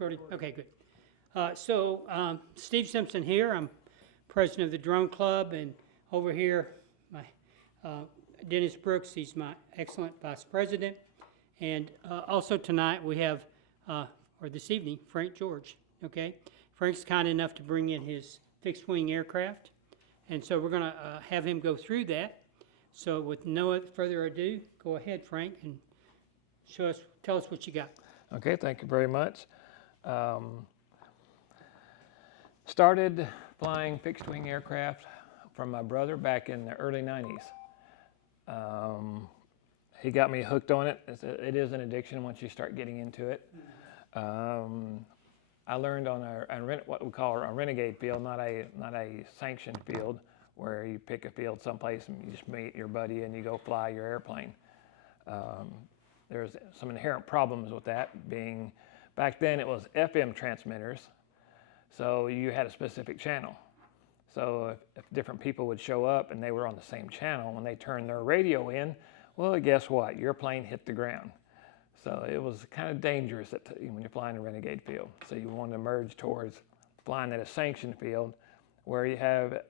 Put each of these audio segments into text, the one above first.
Recording? Okay, good. Steve Simpson here. I'm president of the Drone Club, and over here, my Dennis Brooks. He's my excellent vice president. And also tonight we have, or this evening, Frank George. Okay, Frank's kind enough to bring in his fixed-wing aircraft, and so we're going to have him go through that. So with no further ado, go ahead, Frank, and tell us what you got. Okay, thank you very much. Started flying fixed-wing aircraft from my brother back in the early 90s. He got me hooked on it. It is an addiction once you start getting into it. I learned on what we call a renegade field, not a sanctioned field, where you pick a field someplace and you just meet your buddy and you go fly your airplane. There's some inherent problems with that, being back then it was FM transmitters, so you had a specific channel. So if different people would show up and they were on the same channel, when they turned their radio in, well, guess what? Your plane hit the ground. So it was kind of dangerous when you're flying a renegade field. So you want to merge towards flying at a sanctioned field, where you have,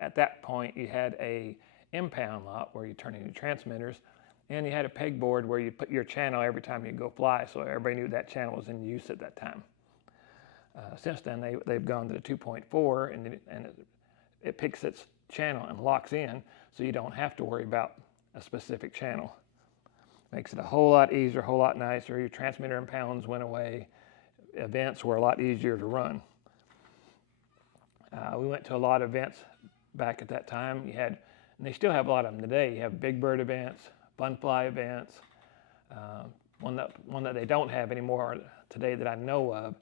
at that point, you had a impound lot where you turn in your transmitters, and you had a pegboard where you put your channel every time you go fly, so everybody knew that channel was in use at that time. Since then, they've gone to the 2.4, and it picks its channel and locks in, so you don't have to worry about a specific channel. Makes it a whole lot easier, a whole lot nicer. Your transmitter impounds went away. Events were a lot easier to run. We went to a lot of events back at that time. And they still have a lot of them today. You have Big Bird events, Fun Fly events. One that they don't have anymore today that I know of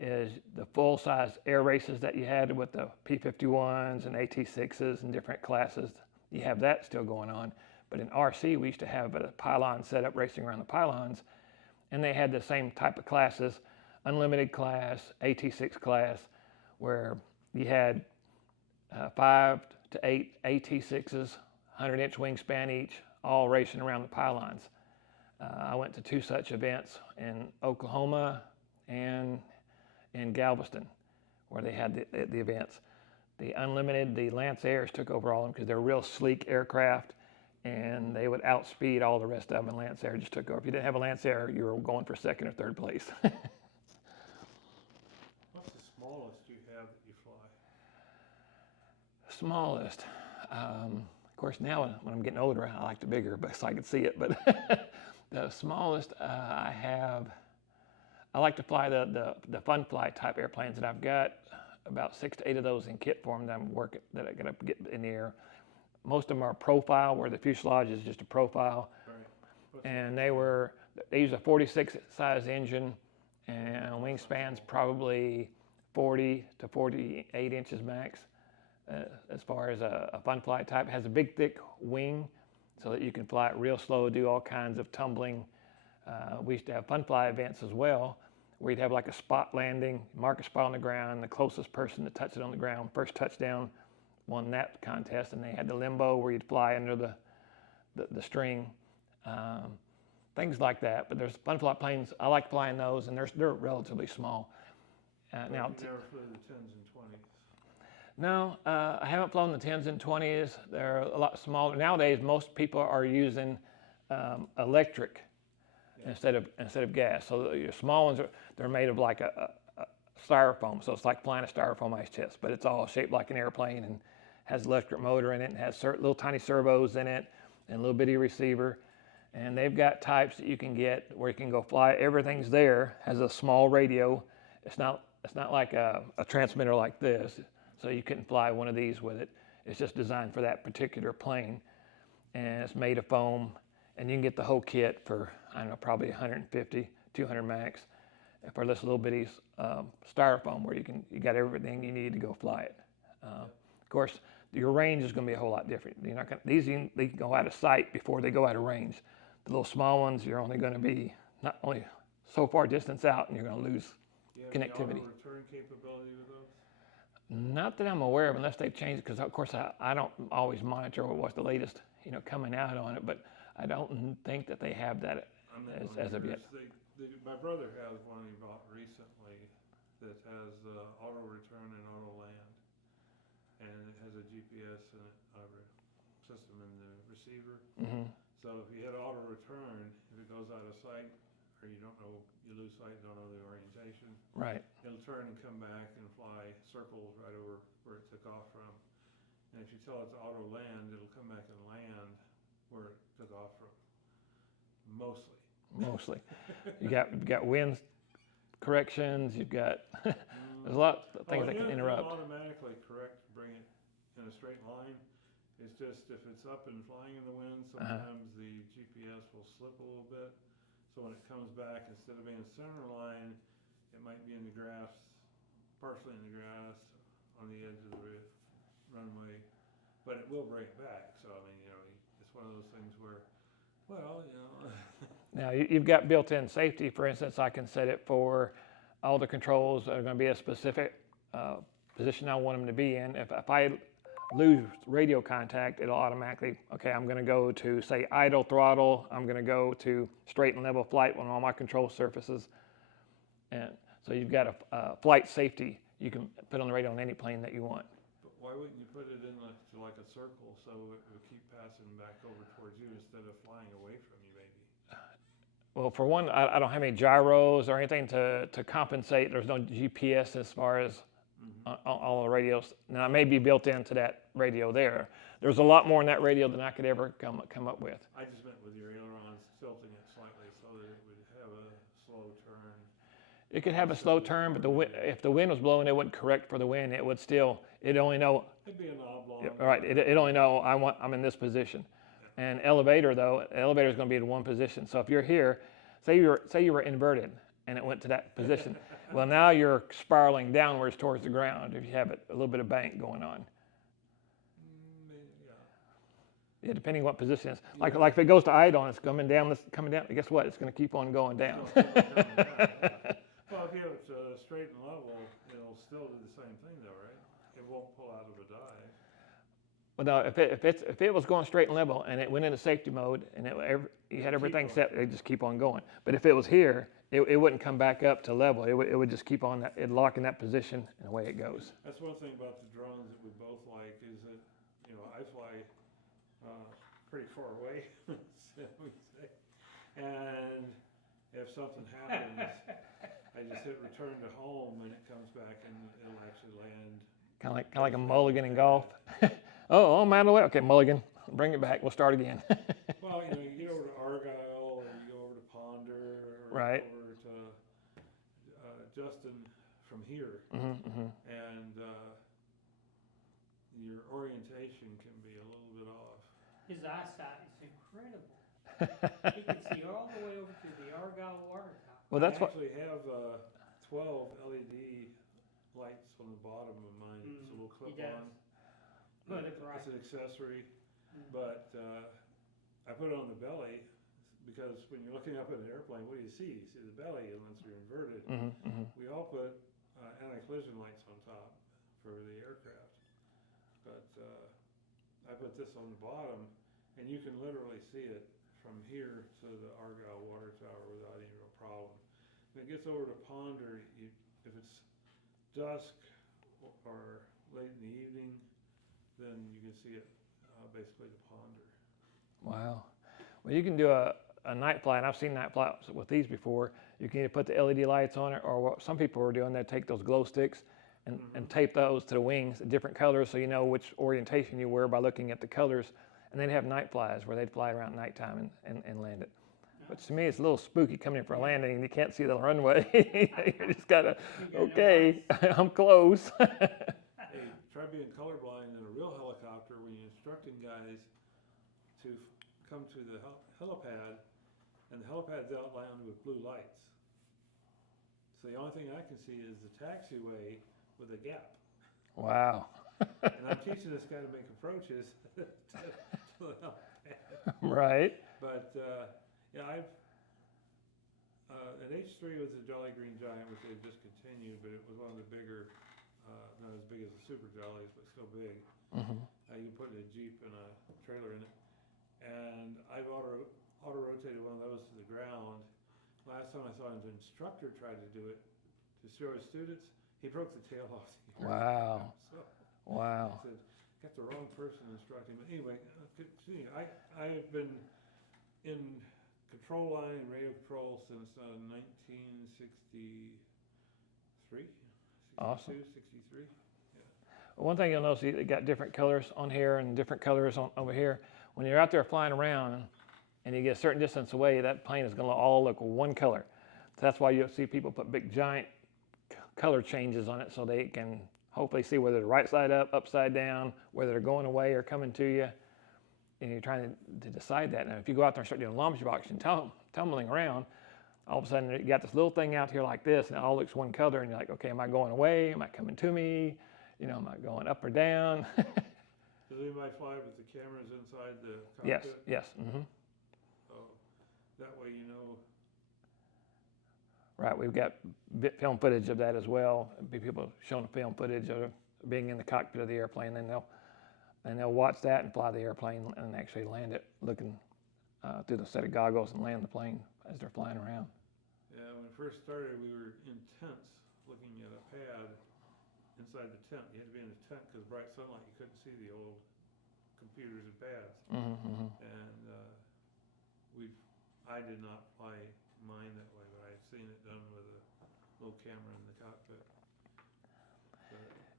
is the full-size air races that you had with the P-51s and AT-6s and different classes. You have that still going on. But in RC, we used to have a pylon set up racing around the pylons, and they had the same type of classes, unlimited class, AT-6 class, where you had 5 to 8 AT-6s, 100-inch wingspan each, all racing around the pylons. I went to 2 such events in Oklahoma and in Galveston, where they had the events. The unlimited, the Lance Airs took over all of them because they're real sleek aircraft, and they would outspeed all the rest of them, and Lance Air just took over. If you didn't have a Lance Air, you were going for 2nd or 3rd place. What's the smallest you have that you fly? Smallest. Of course, now when I'm getting older, I like the bigger, but so I can see it. But the smallest I like to fly the Fun Fly type airplanes, and I've got about 6 to 8 of those in kit form that I got to get in the air. Most of them are profile, where the fuselage is just a profile. Right. And they use a 46 size engine, and wingspans probably 40 to 48 inches max. As far as a Fun Fly type, it has a big thick wing so that you can fly it real slow, do all kinds of tumbling. We used to have Fun Fly events as well, where you'd have like a spot landing, mark a spot on the ground, the closest person to touch it on the ground, first touchdown, won that contest. And they had the limbo where you'd fly under the string, things like that. But there's Fun Fly planes, I like flying those, and they're relatively small. Now, you never flew the 10s and 20s? No, I haven't flown the 10s and 20s. They're a lot smaller. Nowadays, most people are using electric instead of gas. So your small ones, they're made of like a styrofoam. So it's like flying a styrofoam ice chest, but it's all shaped like an airplane and has electric motor in it and has little tiny servos in it and a little bitty receiver. And they've got types that you can get where you can go fly. Everything's there. Has a small radio. It's not like a transmitter like this. So you couldn't fly one of these with it. It's just designed for that particular plane, and it's made of foam. And you can get the whole kit for, I don't know, probably 150, 200 max, for this little bitty styrofoam where you got everything you need to go fly it. Of course, your range is going to be a whole lot different. You're not they can go out of sight before they go out of range. The little small ones, you're only going to be not only so far distance out, and you're going to lose connectivity. Do you have the auto return capability with those? Not that I'm aware of, unless they've changed, because of course I don't always monitor what's the latest coming out on it, but I don't think that they have that I'm not as, one as of yet. yours. My brother has one he bought recently that has auto return and auto land, and it has a GPS and system in the receiver. Hmm. So if you hit auto return, if it goes out of sight, or you don't know, you lose sight, don't know the orientation, Right. it'll turn and come back and fly circles right over where it took off from. And if you tell it to auto land, it'll come back and land where it took off from, mostly. Mostly. You got wind corrections. You've got there's a lot of things that can interrupt. It'll automatically correct, bring it in a straight line. It's just if it's up and flying in the wind, sometimes the GPS will slip a little bit. So when it comes back, instead of being center line, it might be in the grass, partially in the grass, on the edge of the runway, but it will bring it back. So I mean, it's one of those things where, well, Now you've got built-in safety. For instance, I can set it for all the controls are going to be a specific position I want them to be in. If I lose radio contact, it'll automatically, okay, I'm going to go to, say, idle throttle. I'm going to go to straight and level flight on all my control surfaces. And so you've got a flight safety you can put on the radio on any plane that you want. but why wouldn't you put it in like a circle so it would keep passing back over towards you instead of flying away from you, maybe? Well, for one, I don't have any gyros or anything to compensate. There's no GPS as far as all the radios. Now, it may be built into that radio there. There's a lot more in that radio than I could ever come up with. I just meant with your ailerons tilting it slightly so that it would have a slow turn. It could have a slow turn, but if the wind was blowing, it wouldn't correct for the wind. It would still, it only know, It'd be an oblong. right, it only know I'm in this position. And elevator though, elevator is going to be in one position. So if you're here, say you were inverted and it went to that position. Well, now you're spiraling downwards towards the ground if you have a little bit of bank going on. Yeah. Yeah, depending what position it's. Like if it goes to idle and it's coming down, guess what? It's going to keep on going down. Well, if you have it straight and level, it'll still do the same thing though, right? It won't pull out of a dive. Well, no, if it was going straight and level and it went into safety mode and you had everything set, it'd just keep on going. But if it was here, it wouldn't come back up to level. It would just keep on it'd lock in that position and away it goes. That's one thing about the drones that we both like is that, I fly pretty far away, so we say. And if something happens, I just hit return to home and it comes back and it'll actually land. Kind of like a mulligan in golf. Oh, I'm out of the way. Okay, mulligan. Bring it back. We'll start again. Well, you get over to Argyle or you go over to Ponder or Right. over to Justin from here. And your orientation can be a little bit off. His eyesight is incredible. He can see all the way over to the Argyle water tower. Well, that's I what. actually have 12 LED lights on the bottom of mine. It's a little He clip does. on. Put it right. It's an accessory, but I put it on the belly because when you're looking up at an airplane, what do you see? You see the belly unless you're inverted. We all put anti-collision lights on top for the aircraft, but I put this on the bottom, and you can literally see it from here to the Argyle water tower without any real problem. When it gets over to Ponder, if it's dusk or late in the evening, then you can see it basically to Ponder. Wow. Well, you can do a night flight. I've seen night flights with these before. You can either put the LED lights on it, or what some people are doing, they take those glow sticks and tape those to the wings in different colors so you know which orientation you were by looking at the colors. And they'd have night flies where they'd fly around nighttime and land it. But to me, it's a little spooky coming in for a landing and you can't see the runway. You just gotta, okay, I'm close. Hey, try being colorblind in a real helicopter when you're instructing guys to come to the helipad, and the helipad's outlined with blue lights. So the only thing I can see is the taxiway with a gap. Wow. And I'm teaching this guy to make approaches to the helipad. Right. But yeah, an H3 was a Jolly Green Giant, which they've discontinued, but it was one of the bigger, not as big as the Super Jollies, but still big. You can put a Jeep and a trailer in it. And I've auto-rotated one of those to the ground. Last time I saw an instructor try to do it to show his students, he broke the tail off the aircraft. Wow. So Wow. I said, got the wrong person instructing. But anyway, continue. I've been in control line and radio control since 1963. Awesome. 63. One thing you'll notice, you got different colors on here and different colors over here. When you're out there flying around and you get a certain distance away, that plane is going to all look one color. So that's why you'll see people put big giant color changes on it so they can hopefully see whether they're right side up, upside down, whether they're going away or coming to you. And you're trying to decide that. Now, if you go out there and start doing launch box and tumbling around, all of a sudden you got this little thing out here like this, and it all looks one color, and you're like, okay, am I going away? Am I coming to me? You know, am I going up or down? Does anybody fly with the cameras inside the Yes, cockpit? yes. Mm-hmm. Oh, that way you know. Right, we've got film footage of that as well. People showing the film footage of being in the cockpit of the airplane, and they'll watch that and fly the airplane and actually land it, looking through the set of goggles and land the plane as they're flying around. Yeah, when it first started, we were in tents looking at a pad inside the tent. You had to be in a tent because bright sunlight, you couldn't see the old computers and pads. Mm-hmm, mm-hmm. And I did not fly mine that way, but I've seen it done with a little camera in the cockpit.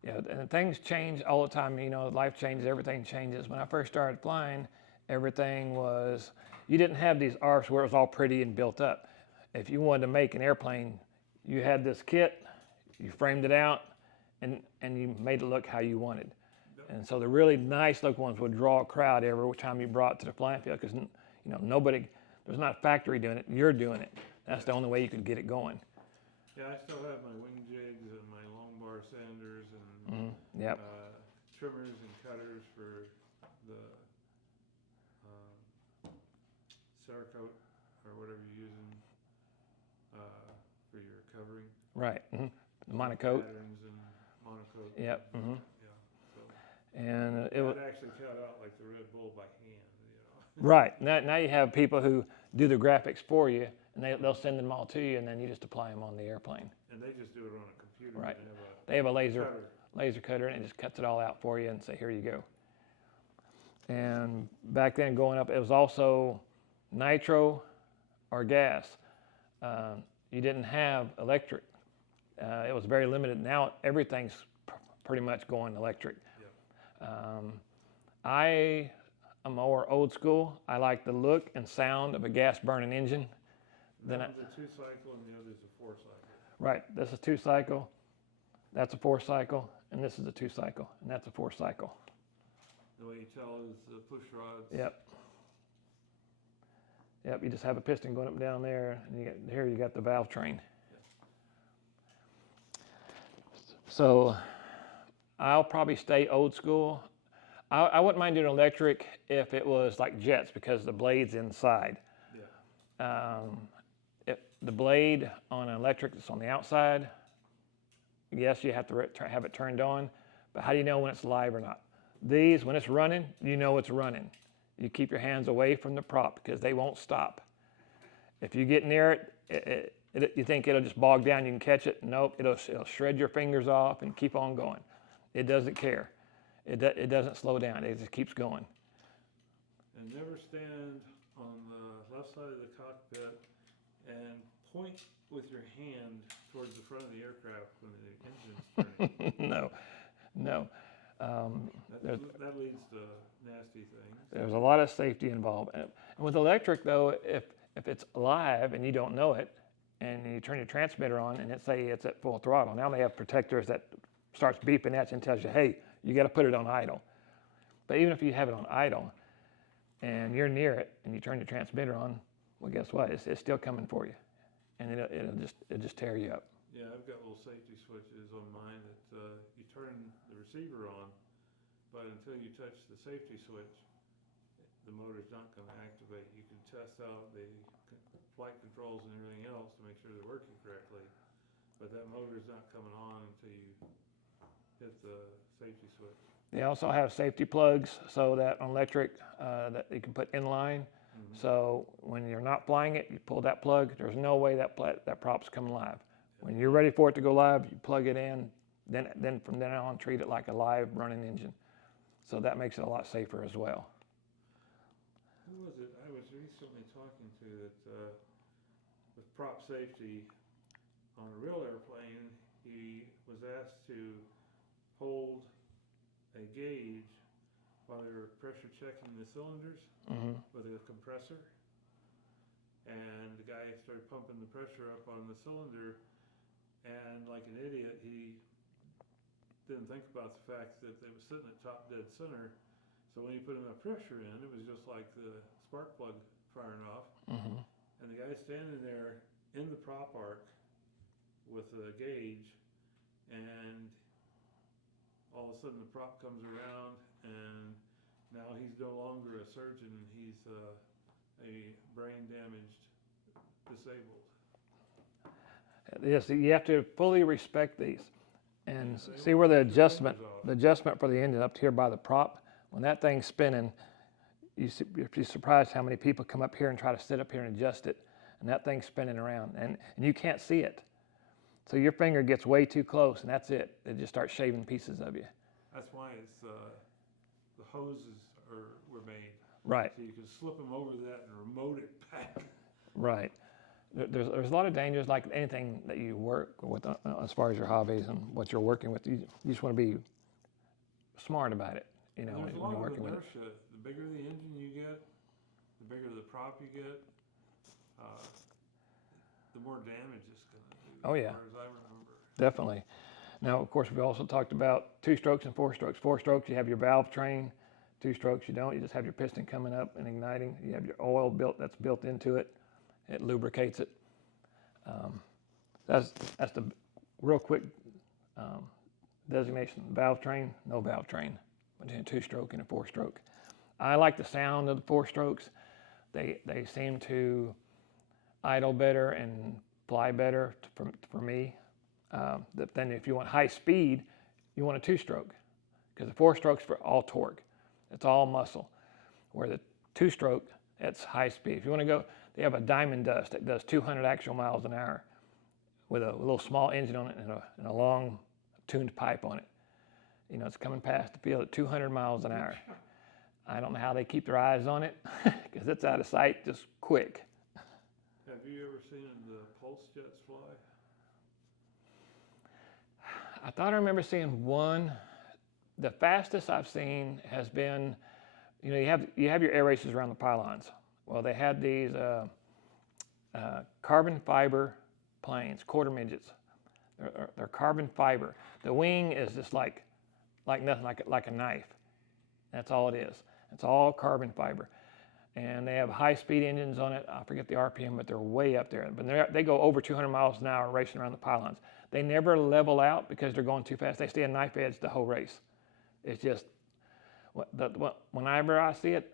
Yeah, and things change all the time. You know, life changes, everything changes. When I first started flying, everything was, you didn't have these ARFs where it was all pretty and built up. If you wanted to make an airplane, you had this kit, you framed it out, and you made it look how you wanted. And so the really nice looking ones would draw a crowd every time you brought it to the flying field, because you know there's not a factory doing it, you're doing it. That's the only way you could get it going. Yeah, I still have my wing jigs and my long bar sanders and Mm-hmm. Yep. trimmers and cutters for the Cerakote or whatever you're using for your covering. Right. Mm-hmm. The monocoque. Patterns and monocoque. Yep. Mm-hmm. Yeah. So And it was I'd actually cut out like the Red Bull by hand. You know. right. Now you have people who do the graphics for you, and they'll send them all to you, and then you just apply them on the airplane. And they just do it on a computer. Right. They have a They have a cutter. laser cutter, and it just cuts it all out for you and say, here you go. And back then going up, it was also nitro or gas. You didn't have electric. It was very limited. Now everything's pretty much going electric. I am more old school. I like the look and sound of a gas burning engine. One's a 2-cycle and the other's a 4-cycle. Right, this is 2-cycle, that's a 4-cycle, and this is a 2-cycle, and that's a 4-cycle. The way you tell is the push rods. Yep. Yep, you just have a piston going up and down there, and here you got the valve train. So I'll probably stay old school. I wouldn't mind doing electric if it was like jets, because the blade's inside. Yeah. If the blade on an electric is on the outside, yes, you have to have it turned on, but how do you know when it's live or not? These, when it's running, you know it's running. You keep your hands away from the prop because they won't stop. If you get near it, you think it'll just bog down, you can catch it. Nope, it'll shred your fingers off and keep on going. It doesn't care. It doesn't slow down, it just keeps going. And never stand on the left side of the cockpit and point with your hand towards the front of the aircraft when the engine's turning. No. That leads to nasty things. There's a lot of safety involved. And with electric though, if it's live and you don't know it, and you turn your transmitter on and it's at full throttle, now they have protectors that starts beeping at you and tells you, hey, you got to put it on idle. But even if you have it on idle and you're near it and you turn your transmitter on, well, guess what? It's still coming for you, and it'll just tear you up. Yeah, I've got little safety switches on mine that you turn the receiver on, but until you touch the safety switch, the motor's not going to activate. You can test out the flight controls and everything else to make sure they're working correctly, but that motor's not coming on until you hit the safety switch. They also have safety plugs so that on electric that you can put in line. So when you're not flying it, you pull that plug. There's no way that prop's coming live. When you're ready for it to go live, you plug it in. Then from then on, treat it like a live running engine. So that makes it a lot safer as well. Who was it I was recently talking to that, with prop safety on a real airplane, he was asked to hold a gauge while they were pressure checking the cylinders with a compressor. And the guy started pumping the pressure up on the cylinder, and like an idiot, he didn't think about the fact that they was sitting at top dead center. So when he put enough pressure in, it was just like the spark plug firing off. And the guy's standing there in the prop arc with a gauge, and all of a sudden the prop comes around, and now he's no longer a surgeon, he's a brain damaged disabled. Yes, you have to fully respect these. And They see don't where the take their adjustment for the engine up here by the prop, when that thing's spinning, you'd be surprised how many people come up here and try to sit up here and adjust it, and that thing's spinning around, and you can't see it. So your finger gets way too close, and that's it. It just starts shaving pieces of you. That's why it's the hoses were made. Right, So you can slip them over that and remote it back. right. There's a lot of dangers, like anything that you work with as far as your hobbies and what you're working with. You just want to be smart about it, you know, And there's a when lot you're of working with it. inertia. The bigger the engine you get, the bigger the prop you get, the more damage it's going to do. Oh, yeah. As far as I remember. Definitely. Now, of course, we also talked about 2 strokes and 4 strokes. 4 strokes, you have your valve train. 2 strokes, you don't. You just have your piston coming up and igniting. You have your oil that's built into it. It lubricates it. That's the real quick designation. Valve train, no valve train, between a 2-stroke and a 4-stroke. I like the sound of the 4 strokes. They seem to idle better and fly better for me. Then if you want high speed, you want a 2-stroke, because the 4-stroke's for all torque. It's all muscle. Where the 2-stroke, it's high speed. If you want to go, they have a Diamond Dust that does 200 actual miles an hour with a little small engine on it and a long tuned pipe on it. You know, it's coming past the field at 200 miles an hour. I don't know how they keep their eyes on it, because it's out of sight just quick. Have you ever seen the pulse jets fly? I thought I remember seeing one. The fastest I've seen has been, you know, you have your air races around the pylons. Well, they had these carbon fiber planes, quarter midgets. They're carbon fiber. The wing is just like nothing, like a knife. That's all it is. It's all carbon fiber. And they have high-speed engines on it. I forget the RPM, but they're way up there. But they go over 200 miles an hour racing around the pylons. They never level out because they're going too fast. They stay on knife edge the whole race. It's just, whenever I see it,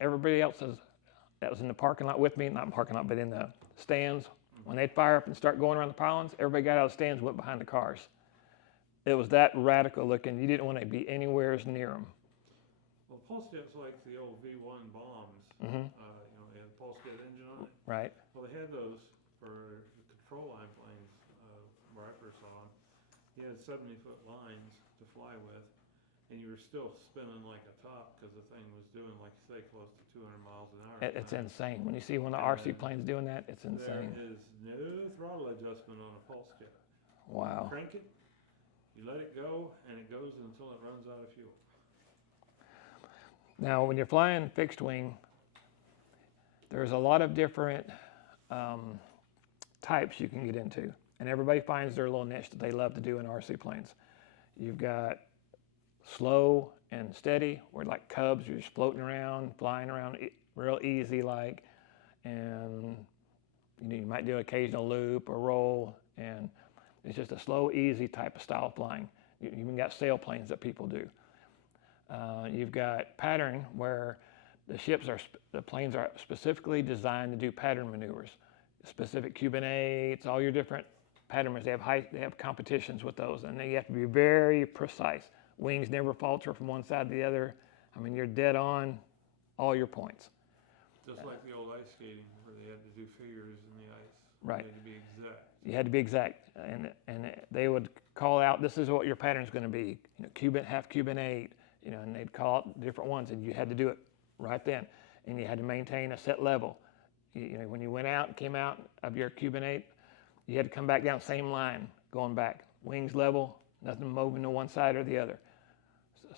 everybody else that was in the parking lot with me, not parking lot, but in the stands, when they'd fire up and start going around the pylons, everybody got out of the stands and went behind the cars. It was that radical looking. You didn't want to be anywhere near them. Well, pulse jets like the old V1 bombs. You know, they had a pulse jet engine on it. Right. Well, they had those for the control line planes where I first saw them. You had 70-foot lines to fly with, and you were still spinning like a top because the thing was doing, like you say, close to 200 miles an hour. It's insane. When you see one of the RC planes doing that, it's insane. There is no throttle adjustment on a pulse jet. Wow. You crank it, you let it go, and it goes until it runs out of fuel. Now, when you're flying fixed wing, there's a lot of different types you can get into, and everybody finds their little niche that they love to do in RC planes. You've got slow and steady, where like Cubs, you're just floating around, flying around real easy like, and you might do an occasional loop or roll, and it's just a slow, easy type of style flying. You even got sailplanes that people do. You've got pattern, where the planes are specifically designed to do pattern maneuvers, specific Cuban 8s, all your different pattern maneuvers. They have competitions with those, and you have to be very precise. Wings never falter from one side to the other. I mean, you're dead on all your points. Just like the old ice skating where they had to do figures in the ice. Right. They had to be exact. You had to be exact, and they would call out, this is what your pattern's going to be, you know, Cuban, half Cuban 8, you know, and they'd call out different ones, and you had to do it right then, and you had to maintain a set level. You know, when you went out and came out of your Cuban 8, you had to come back down same line, going back, wings level, nothing moving to one side or the other.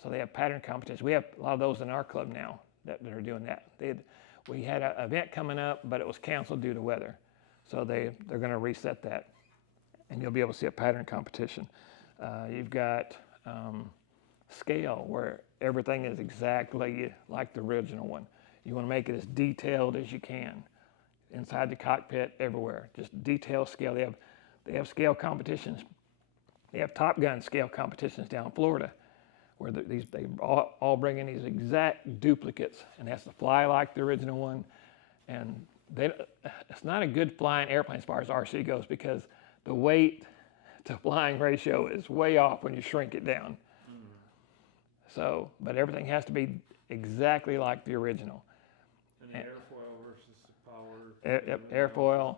So they have pattern competitions. We have a lot of those in our club now that are doing that. We had an event coming up, but it was canceled due to weather. So they're going to reset that, and you'll be able to see a pattern competition. You've got scale, where everything is exactly like the original one. You want to make it as detailed as you can, inside the cockpit, everywhere. Just detail scale. They have scale competitions. They have Top Gun scale competitions down in Florida, where they all bring in these exact duplicates, and it has to fly like the original one. And it's not a good flying airplane as far as RC goes, because the weight to flying ratio is way off when you shrink it down. So, but everything has to be exactly like the original. And the airfoil versus the power. Airfoil,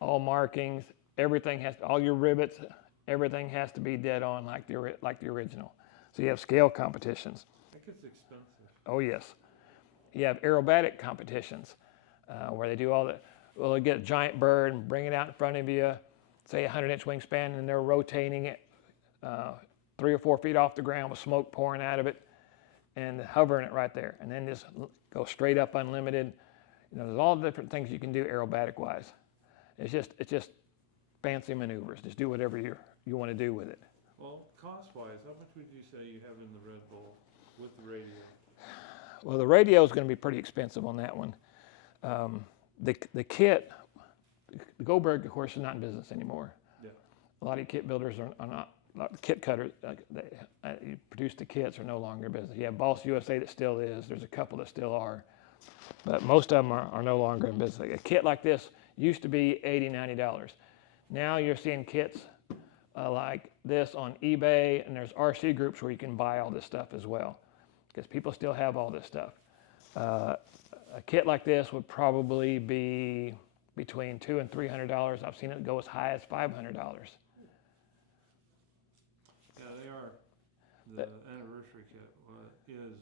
all markings, everything all your rivets, everything has to be dead on like the original. So you have scale competitions. That gets expensive. Oh yes. You have aerobatic competitions where they do well, they get a giant bird and bring it out in front of you, say 100-inch wingspan, and they're rotating it 3 or 4 feet off the ground with smoke pouring out of it and hovering it right there. And then just go straight up unlimited. You know, there's all different things you can do aerobatic wise. It's just fancy maneuvers. Just do whatever you want to do with it. Well, cost-wise, how much would you say you have in the Red Bull with the radio? Well, the radio is going to be pretty expensive on that one. The kit, the Goldberg, of course, is not in business anymore. Yeah. A lot of kit builders are not. A lot of kit cutters, you produce the kits, are no longer in business. You have Boss USA that still is. There's a couple that still are, but most of them are no longer in business. A kit like this used to be $80, $90. Now you're seeing kits like this on eBay, and there's RC groups where you can buy all this stuff as well, because people still have all this stuff. A kit like this would probably be between $200 and $300. I've seen it go as high as $500. Yeah, they are. The anniversary kit is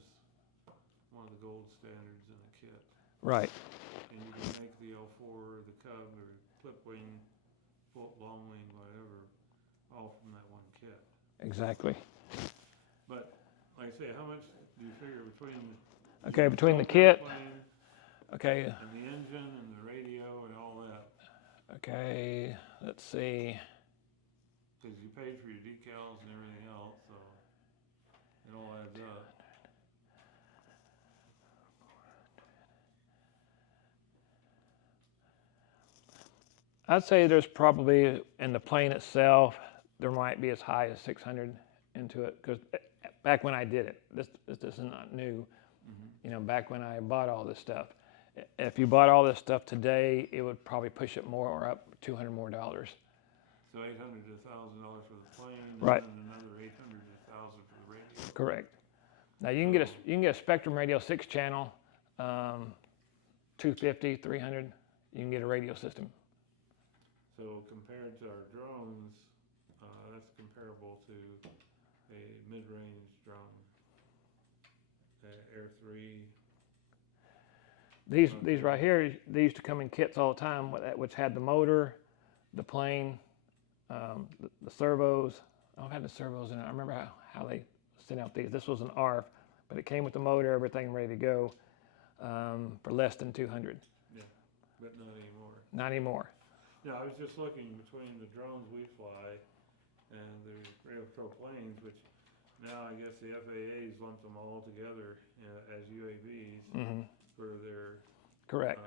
one of the gold standards in a kit. Right. And you can make the L4, the Cub, or clip wing, long wing, whatever, all from that one kit. Exactly. But, like I say, how much do you figure between Okay, between the kit. plane Okay. and the engine and the radio and all that? Okay. Let's see. Because you paid for your decals and everything else, so it all adds up. I'd say there's probably, in the plane itself, there might be as high as 600 into it, because back when I did it, this is not new. You know, back when I bought all this stuff. If you bought all this stuff today, it would probably push it more or up $200 more. So $800 to $1,000 for the plane, Right. and then another $800 to $1,000 for the radio. Correct. Now you can get a Spectrum radio 6-channel, 250, 300. You can get a radio system. So compared to our drones, that's comparable to a mid-range drone, Air 3. These right here, they used to come in kits all the time, which had the motor, the plane, the servos. I've had the servos in it. I remember how they sent out these. This was an ARF, but it came with the motor, everything ready to go, for less than 200. Yeah, but not anymore. Not anymore. Yeah, I was just looking between the drones we fly and the Rail Pro planes, which now I guess the FAA's lumped them all together as UAVs for their Correct.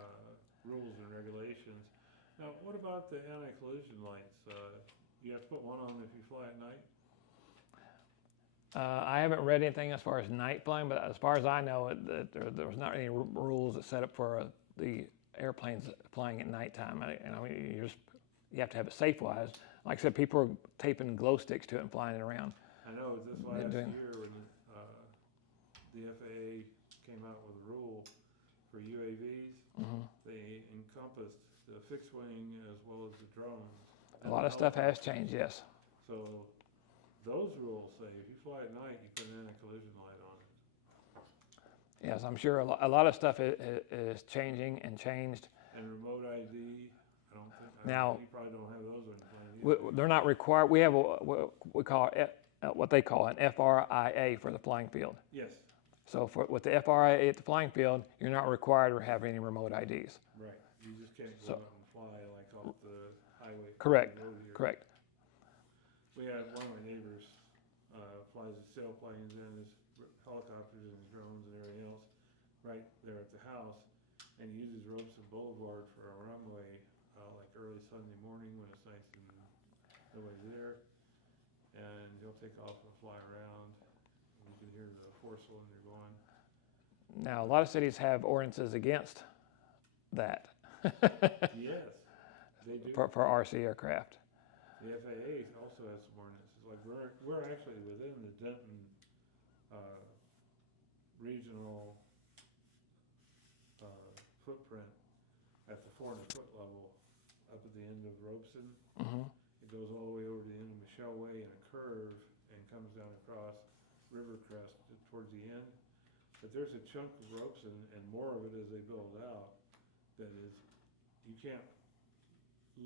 rules and regulations. Now, what about the anti-collision lights? You have to put one on if you fly at night? I haven't read anything as far as night flying, but as far as I know, there was not any rules that set up for the airplanes flying at nighttime. You have to have it safe-wise. Like I said, people are taping glow sticks to it and flying it around. I know it was this last year when the FAA came out with a rule for UAVs. Mm-hmm. They encompassed the fixed wing as well as the drones. A and lot the of stuff has helicopters. changed, yes. So those rules say if you fly at night, you put an anti-collision light on it. Yes, I'm sure a lot of stuff is changing and changed. And remote ID, I don't think, Now- you probably don't have those on your plane either. They're not required. We have what we call what they call an FRIA for the flying field. Yes, So with the FRIA at the flying field, you're not required to have any remote IDs. right. You just can't So- go out and fly like off the highway. Correct, road here. correct. We had one of my neighbors, flies his sailplanes and his helicopters and his drones and everything else right there at the house. And he uses Robeson Boulevard for a runway, like early Sunday morning when it's nice and nobody's there. And he'll take off and fly around. You can hear the four-cylinder going. Now, a lot of cities have ordinances against that Yes, they do. for RC aircraft. The FAA also has some ordinances. Like we're actually within the Denton regional footprint at the 400-foot level up at the end of Robeson. Mm-hmm. It goes all the way over to the end of Michelle Way in a curve and comes down across Rivercrest towards the end. But there's a chunk of Robeson and more of it as they build out that is, you can't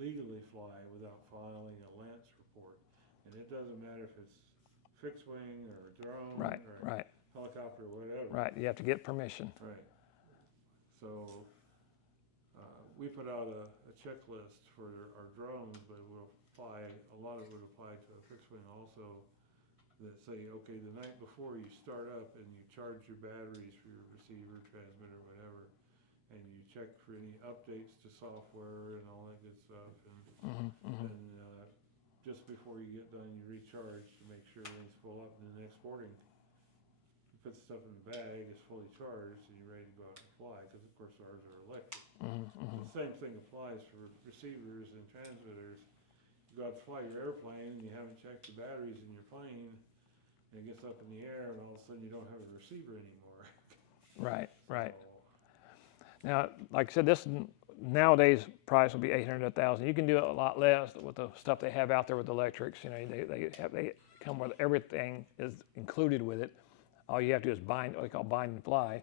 legally fly without filing a Lance report. And it doesn't matter if it's fixed wing or a drone Right, or right, helicopter or whatever. right. You have to get permission. Right. So, we put out a checklist for our drones, but a lot of it would apply to a fixed wing also, that say, okay, the night before you start up and you charge your batteries for your receiver, transmitter, whatever, and you check for any updates to software and all that good stuff, Mm-hmm, mm-hmm. and just before you get done, you recharge to make sure everything's full up, and the next morning, you put the stuff in the bag, it's fully charged, and you're ready to go out and fly, because of course ours are electric. Mm-hmm, mm-hmm. The same thing applies for receivers and transmitters. You go out to fly your airplane, and you haven't checked the batteries in your plane, and it gets up in the air, and all of a sudden you don't have a receiver anymore. Right, right. So, Now, like I said, this nowadays price will be $800 to $1,000. You can do it a lot less with the stuff they have out there with electrics. You know, they come with everything is included with it. All you have to do is bind, what they call bind and fly.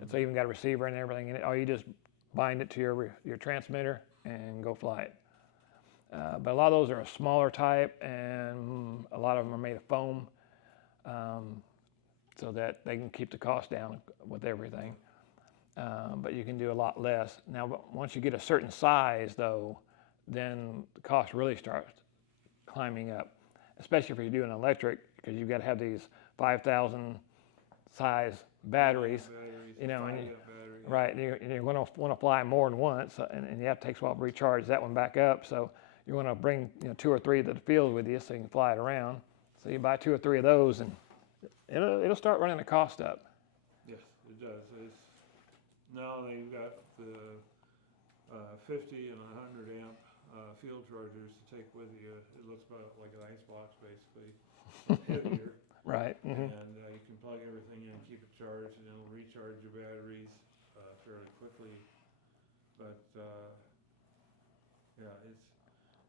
And so you even got a receiver and everything in it. All you just bind it to your transmitter and go fly it. But a lot of those are a smaller type, and a lot of them are made of foam, so that they can keep the cost down with everything. But you can do a lot less. Now, once you get a certain size, though, then the cost really starts climbing up, especially if you're doing electric, because you've got to have these 5,000 size batteries, you know, and right, and you're going to want to fly more than once, and you have to take a while to recharge that one back up. So you want to bring 2 or 3 to the field with you so you can fly it around. So you buy 2 or 3 of those, and it'll start running the cost up. Yes, it does. Now they've got the 50 and 100 amp field chargers to take with you. It looks about like an icebox, basically, heavier. Right. Mm-hmm. And you can plug everything in and keep it charged, and it'll recharge your batteries fairly quickly. But yeah, it's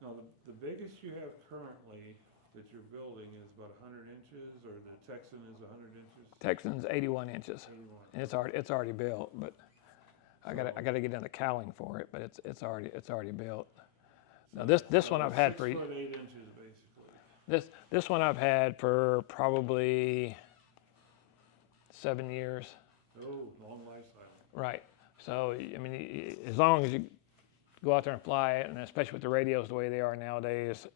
now the biggest you have currently that you're building is about 100 inches, or the Texan is 100 inches. Texan's 81 inches, 81. and it's already built. But I got to get into cowling for it, but it's already built. Now this one I've had for 6 foot 8 inches basically. this one I've had for probably 7 years. Oh, long lifetime. Right. So I mean, as long as you go out there and fly it, and especially with the radios the way they are nowadays,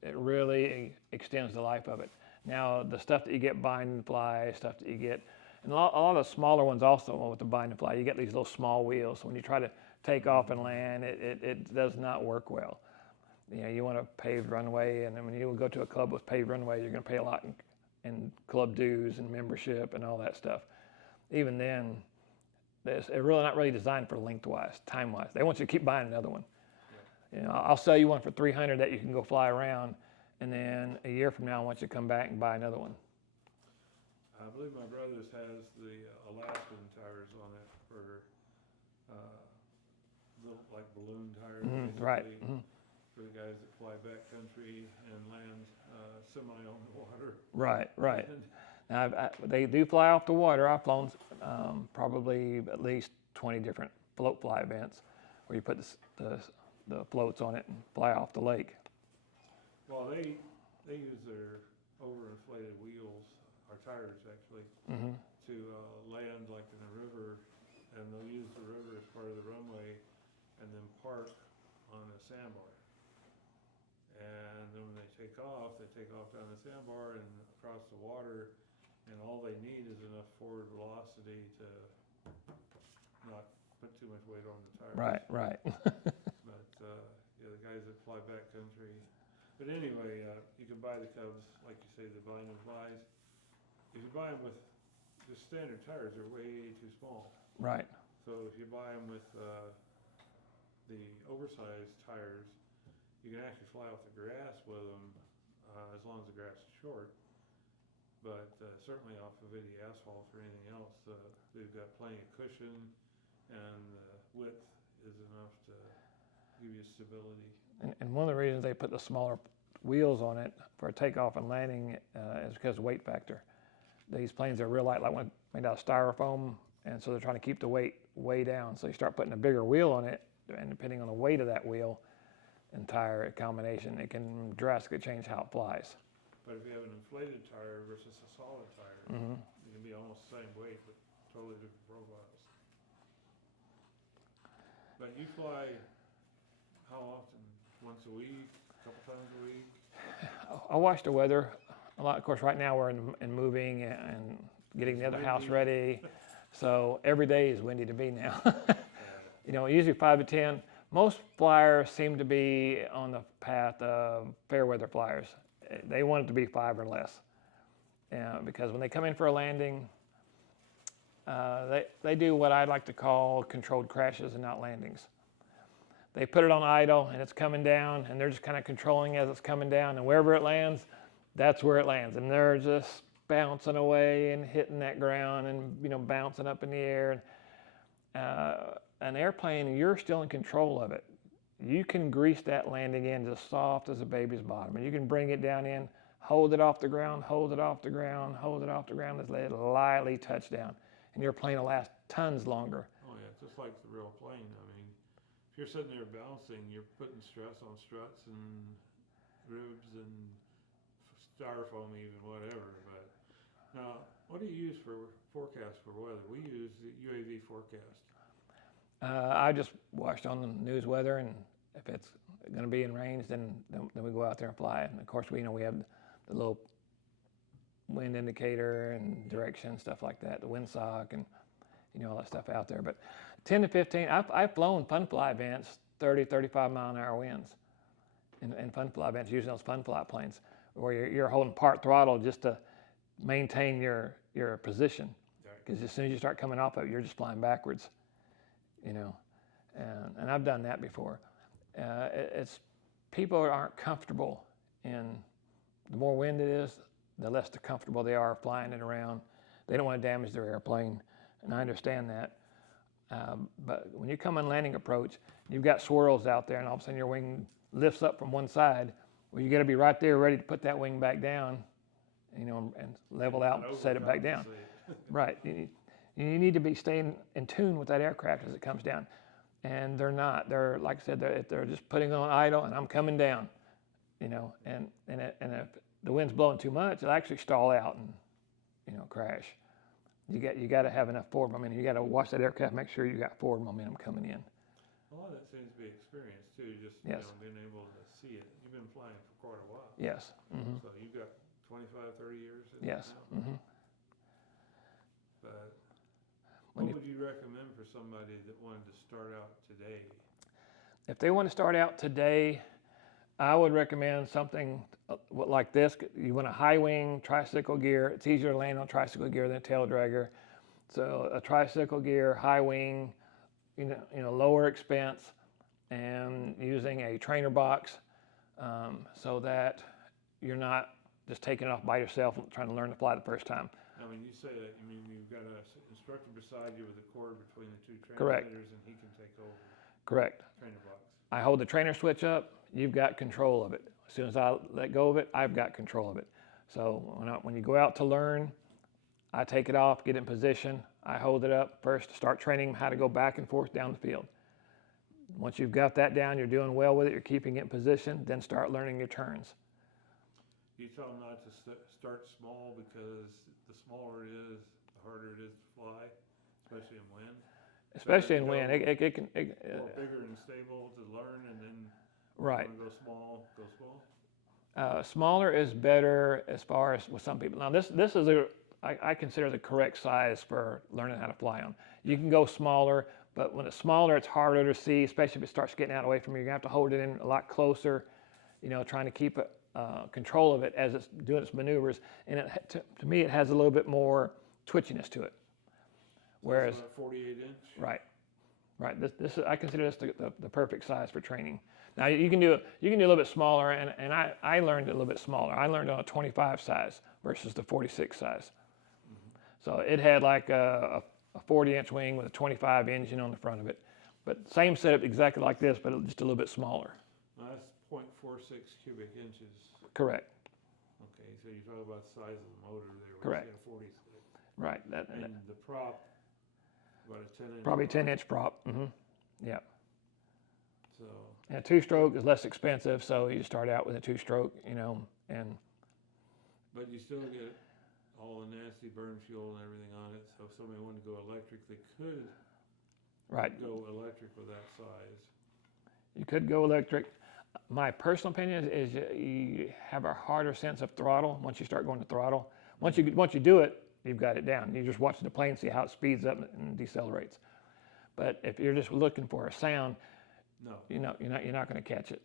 it really extends the life of it. Now the stuff that you get bind and fly, stuff that you get, and a lot of the smaller ones also with the bind and fly, you get these little small wheels. So when you try to take off and land, it does not work well. You know, you want a paved runway, and then when you go to a club with paved runway, you're going to pay a lot in club dues and membership and all that stuff. Even then, it's really not really designed for lengthwise, time-wise. They want you to keep buying another one. You know, I'll sell you one for $300 that you can go fly around, and then a year from now, I want you to come back and buy another one. I believe my brother's has the Alaskan tires on it. for, little, like balloon tires, Right. basically, for the guys that fly backcountry and land, semi on the water. Right. Right. And Now, they do fly off the water. I've flown probably at least 20 different float fly events where you put the floats on it and fly off the lake. Well, they use their overinflated wheels, or tires actually, Hmm. to land like in a river, and they'll use the river as part of the runway, and then park on a sandbar. And then when they take off down the sandbar and across the water, and all they need is enough forward velocity to not put too much weight on the tires. Right. Right. But, yeah, the guys that fly backcountry. But anyway, you can buy the Cubs, like you say, the bind and flies. If you buy them with just standard tires, they're way too small. Right. So if you buy them with the oversized tires, you can actually fly off the grass with them as long as the grass is short. But certainly off of any asphalt or anything else, they've got plenty of cushion, and the width is enough to give you stability. And one of the reasons they put the smaller wheels on it for takeoff and landing is because of weight factor. These planes are real light, like one made out of styrofoam, and so they're trying to keep the weight way down. So you start putting a bigger wheel on it, and depending on the weight of that wheel and tire combination, it can drastically change how it flies. But if you have an inflated tire versus a solid tire, it can be almost the same weight, but totally different profiles. But you fly how often? Once a week? A couple times a week? I watch the weather a lot. Of course, right now we're in moving and getting the other house windy. ready. So every day is windy to me now. You know, usually 5 to 10. Most flyers seem to be on the path of fair weather flyers. They want it to be 5 or less. Because when they come in for a landing, they do what I like to call controlled crashes and not landings. They put it on idle and it's coming down, and they're just kind of controlling as it's coming down, and wherever it lands, that's where it lands. And they're just bouncing away and hitting that ground and, you know, bouncing up in the air. An airplane, you're still in control of it. You can grease that landing in as soft as a baby's bottom, and you can bring it down in, hold it off the ground, hold it off the ground, hold it off the ground, just let it lightly touch down, and your plane will last tons longer. Oh yeah, just like the real plane. I mean, if you're sitting there bouncing, you're putting stress on struts and ribs and styrofoam, even whatever. But now, what do you use for forecast for weather? We use the UAV forecast. I just watched on the news weather, and if it's going to be in range, then we go out there and fly it. And of course, we have the little wind indicator and direction, stuff like that, the windsock, and all that stuff out there. But 10 to 15, I've flown fun fly events, 30, 35 mile an hour winds in fun fly events, using those fun fly planes, where you're holding part throttle just to maintain your position. Because as soon as you start coming off of it, you're just flying backwards. And I've done that before. It's people aren't comfortable in, the more wind it is, the less comfortable they are flying it around. They don't want to damage their airplane, and I understand that. But when you come on landing approach, you've got swirls out there, and all of a sudden your wing lifts up from one side. Well, you got to be right there, ready to put that wing back down, and level out and set it back down. Right. You need to be staying in tune with that aircraft as it comes down. And they're not. They're, like I said, they're just putting on idle, and I'm coming down, and if the wind's blowing too much, it'll actually stall out and, crash. You got to have enough forward momentum. You got to watch that aircraft, make sure you got forward momentum coming in. A lot of that seems to be experience too, just Yes. Being able to see it. You've been flying for quite a while. Yes. Mm-hmm. So you've got 25, 30 years in Yes. it now. Mm-hmm. But When what would you recommend for somebody that wanted to start out today? If they want to start out today, I would recommend something like this. You want a high wing tricycle gear. It's easier to land on tricycle gear than a tail dragger. So a tricycle gear, high wing, lower expense, and using a trainer box so that you're not just taking it off by yourself and trying to learn to fly the first time. I mean, you say that, you mean you've got a instructor beside you with a cord between the two Correct. transmitters and he can take over Correct. trainer box. I hold the trainer switch up, you've got control of it. As soon as I let go of it, I've got control of it. So when you go out to learn, I take it off, get in position, I hold it up first to start training how to go back and forth down the field. Once you've got that down, you're doing well with it, you're keeping it in position, then start learning your turns. You tell them not to start small because the smaller it is, the harder it is to fly, especially in wind. Especially in wind, it can, Or bigger and stable to learn, and then right. go small. Smaller is better as far as with some people. Now this is I consider the correct size for learning how to fly on. You can go smaller, but when it's smaller, it's harder to see, especially if it starts getting out away from you. You're gonna have to hold it in a lot closer, trying to keep control of it as it's doing its maneuvers. And to me, it has a little bit more twitchiness to it. Whereas, So 48 inch. right. This is, I consider this the perfect size for training. Now you can do a little bit smaller, and I learned it a little bit smaller. I learned on a 25 size versus the 46 size. So it had like a 40-inch wing with a 25 engine on the front of it, but same setup exactly like this, but just a little bit smaller. That's 0.46 cubic inches. Correct. Okay, so you're talking about the size of the motor there. Correct. 46. Right. And the prop, about a 10 inch. Probably 10-inch prop. Yeah. So. And a two-stroke is less expensive, so you start out with a two-stroke, and. But you still get all the nasty burn fuel and everything on it. So if somebody wanted to go electric, they could go electric with that size. You could go electric. My personal opinion is you have a harder sense of throttle once you start going to throttle. Once you do it, you've got it down. You just watch the plane, see how it speeds up and decelerates. But if you're just looking for a sound, no, you're not going to catch it.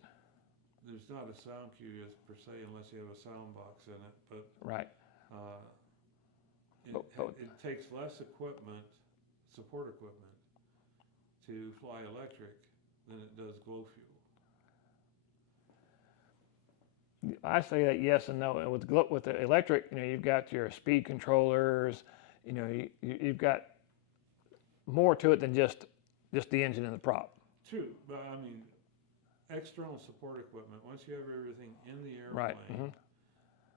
There's not a sound cue per se unless you have a sound box in it. But right. It takes less equipment, support equipment, to fly electric than it does glow fuel. I say that yes and no. With the electric, you've got your speed controllers. You've got more to it than just the engine and the prop. True, but I mean, external support equipment. Once you have everything in the airplane, right.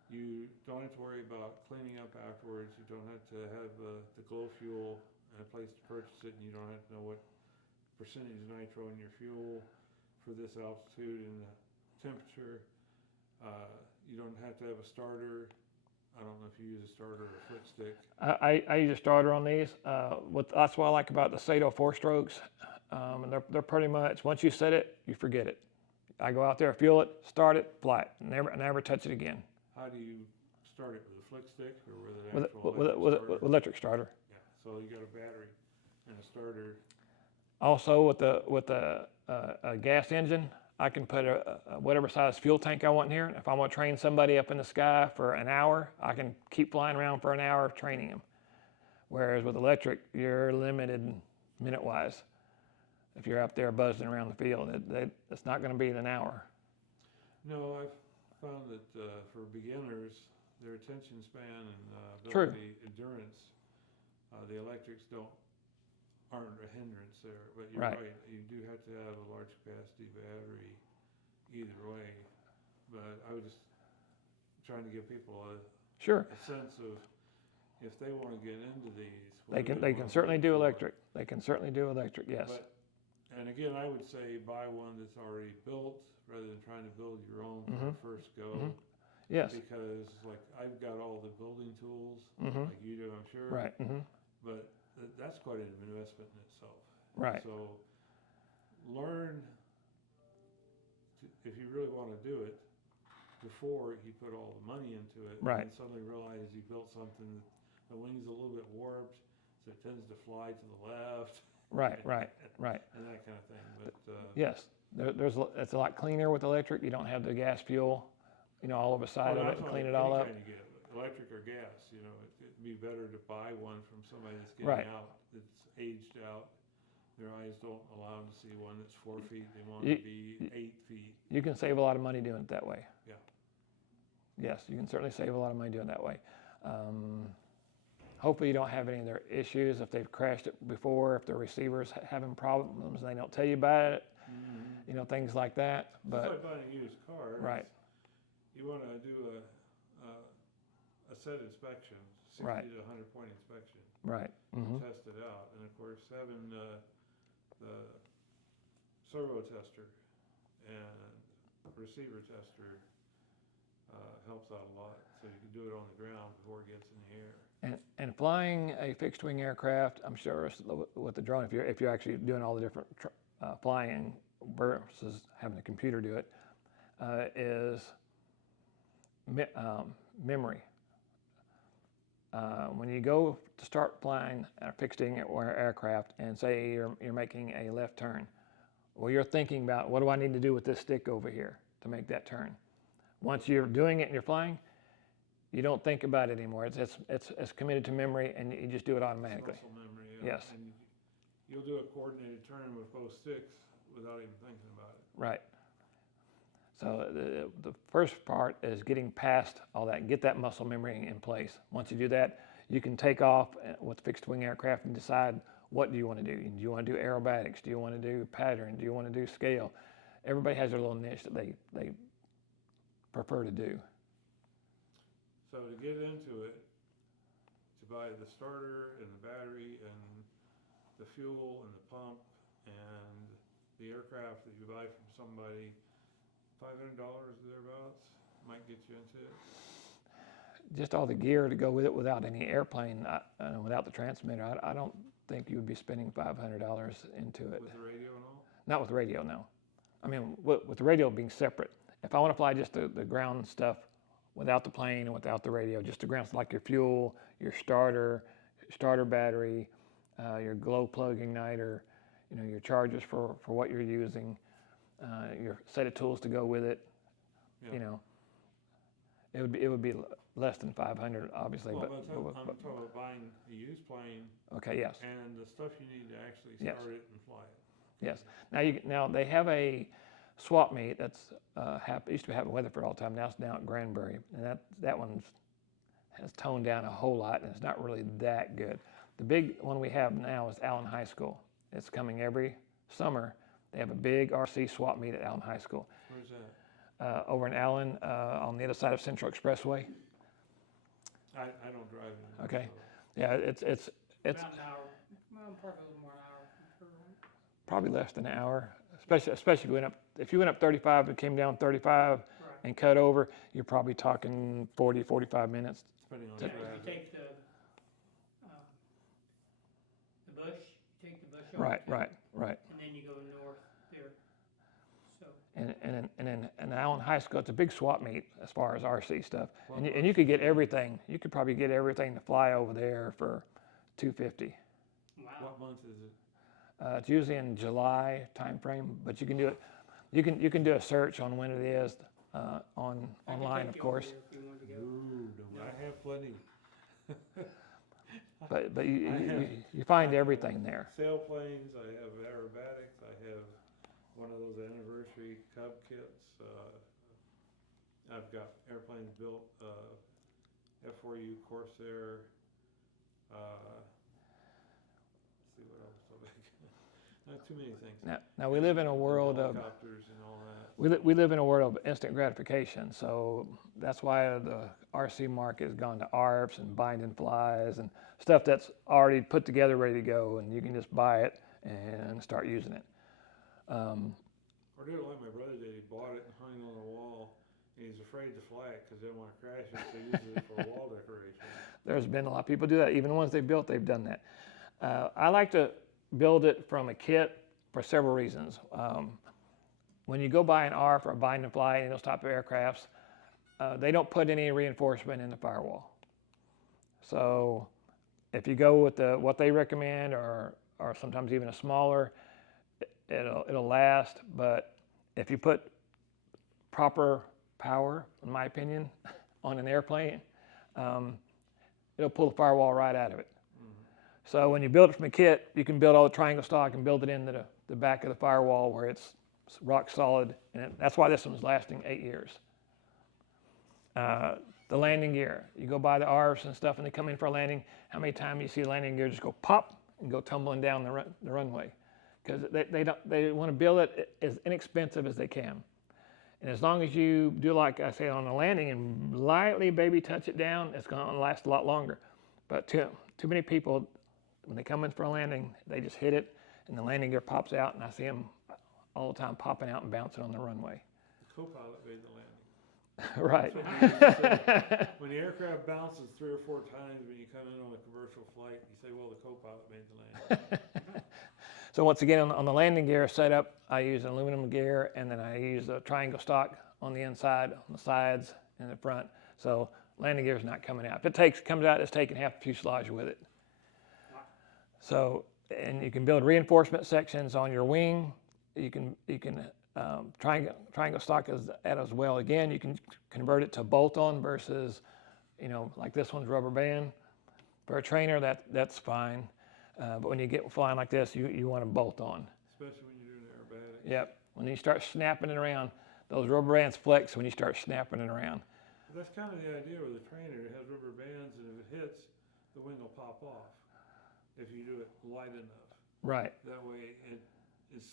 You don't have to worry about cleaning up afterwards. You don't have to have the glow fuel and a place to purchase it, and you don't have to know what percentage nitro in your fuel for this altitude and the temperature. You don't have to have a starter. I don't know if you use a starter or a flick stick. I use a starter on these. That's what I like about the Sato 4-strokes. And they're pretty much, once you set it, you forget it. I go out there, fuel it, start it, fly it, never touch it again. How do you start it, with a flick stick or with an actual with electric starter? Yeah, so you got a battery and a starter. Also with a gas engine, I can put whatever size fuel tank I want in here. If I want to train somebody up in the sky for an hour, I can keep flying around for an hour training them. Whereas with electric, you're limited minute-wise. If you're up there buzzing around the field, it's not going to be an hour. No, I've found that for beginners, their attention span and ability, endurance, the electrics aren't a hindrance there. But you're right, you do have to have a large capacity battery either way. But I was just trying to give people a sense of if they want to get into these. They can certainly do electric. They can certainly do electric, yes. And again, I would say buy one that's already built rather than trying to build your own for the first go. Yes. Because like I've got all the building tools, like you do, I'm sure. Right. But that's quite an investment in itself. Right. So learn if you really want to do it before you put all the money into it. Right. And suddenly realize you built something that the wing's a little bit warped, so it tends to fly to the left. Right. And that kind of thing. But yes, it's a lot cleaner with electric. You don't have the gas fuel, all over the side of it and clean it all up. Electric or gas, it'd be better to buy one from somebody that's getting out, that's aged out. Their eyes don't allow them to see one that's 4 feet. They want it to be 8 feet. You can save a lot of money doing it that way. Yeah. Yes, you can certainly save a lot of money doing it that way. Hopefully you don't have any of their issues if they've crashed it before, if their receiver's having problems and they don't tell you about it, you know, things like that. It's But like buying a used car. right, You want to do a set inspection, 60 Right. to 100 point inspection, right. Hmm. test it out, and of course having the servo tester and receiver tester helps out a lot. So you can do it on the ground before it gets in the air. And flying a fixed wing aircraft, I'm sure with the drone, if you're actually doing all the different flying versus having a computer do it, is memory. When you go to start flying a fixed wing aircraft and say you're making a left turn, well, you're thinking about what do I need to do with this stick over here to make that turn. Once you're doing it and you're flying, you don't think about it anymore. It's committed to memory, and you just do it automatically. Muscle memory. Yeah. Yes. And you'll do a coordinated turn with both sticks without even thinking about it. Right. So the first part is getting past all that, get that muscle memory in place. Once you do that, you can take off with fixed wing aircraft and decide what do you want to do. Do you want to do aerobatics? Do you want to do pattern? Do you want to do scale? Everybody has their little niche that they prefer to do. So to get into it, to buy the starter and the battery and the fuel and the pump and the aircraft that you buy from somebody, $500 thereabouts might get you into it. Just all the gear to go with it without any airplane, without the transmitter, I don't think you would be spending $500 into it. With the radio and all? Not with radio, no. I mean, with the radio being separate. If I want to fly just the ground stuff without the plane and without the radio, just the ground, like your fuel, your starter battery, your glow plug igniter, you know, your chargers for what you're using, your set of tools to go with it, Yeah. you know, it would be less than 500, obviously. Well, but I'm talking about buying a used plane okay, yes, and the stuff you need to actually Yes. start it and fly it. yes. Now they have a swap meet that's used to have in Weatherford all the time. Now it's down at Granbury, and that one has toned down a whole lot, and it's not really that good. The big one we have now is Allen High School. It's coming every summer. They have a big RC swap meet at Allen High School. Where's that? Over in Allen, on the other side of Central Expressway. I don't drive it. Okay. Yeah, it's About an hour, well, probably a little more than an hour. probably less than an hour, especially if you went up 35 and came down 35 Right. and cut over, you're probably talking 40, 45 minutes. Depending on Yeah, the if you traffic. take the bush, you take the bush over. Right. And then you go north there, so. And in Allen High School, it's a big swap meet as far as RC stuff. And you could get everything. You could probably get everything to fly over there for $250. Wow. What month is it? It's usually in July timeframe, but you can do it. You can do a search on when it is I could online, take of you over course. there if you wanted to go. Ooh, no, I have plenty. But you find everything there. Sailplanes, I have aerobatics, I have one of those anniversary Cub kits. I've got airplanes built, F4U Corsair. Let's see what else. Not too many things. Now we live in a world of Helicopters and all that. we live in a world of instant gratification. So that's why the RC market has gone to ARPs and bind and flies and stuff that's already put together, ready to go, and you can just buy it and start using it. Or do it like my brother did. He bought it and hung it on the wall. And he's afraid to fly it because they don't want to crash it, so he uses it for a wall decoration. There's been a lot of people do that. Even the ones they built, they've done that. I like to build it from a kit for several reasons. When you go buy an ARF or a bind and fly, any of those type of aircrafts, they don't put any reinforcement in the firewall. So if you go with what they recommend, or sometimes even a smaller, it'll last. But if you put proper power, in my opinion, on an airplane, it'll pull the firewall right out of it. So when you build it from a kit, you can build all the triangle stock and build it into the back of the firewall where it's rock solid. And that's why this one's lasting 8 years. the landing gear. You go by the ARFs and stuff, and they come in for a landing. How many times you see the landing gear just go pop and go tumbling down the runway? Because they want to build it as inexpensive as they can. And as long as you do like I say on the landing and lightly baby touch it down, it's going to last a lot longer. But too many people, when they come in for a landing, they just hit it, and the landing gear pops out, and I see them all the time popping out and bouncing on the runway. The co-pilot made the landing. Right. When the aircraft bounces 3 or 4 times when you come in on a commercial flight, you say, well, the co-pilot made the landing. So once again, on the landing gear setup, I use an aluminum gear, and then I use a triangle stock on the inside, on the sides, and the front. So landing gear is not coming out. If it comes out, it's taking half the fuselage with it. So, and you can build reinforcement sections on your wing. You can triangle stock is that as well. Again, you can convert it to bolt-on versus, like this one's rubber band. For a trainer, that's fine. But when you get flying like this, you want to bolt on. Especially when you're doing aerobatics. Yep. When you start snapping it around, those rubber bands flex when you start snapping it around. But that's kind of the idea with a trainer. It has rubber bands, and if it hits, the wing will pop off if you do it light enough. Right. That way, it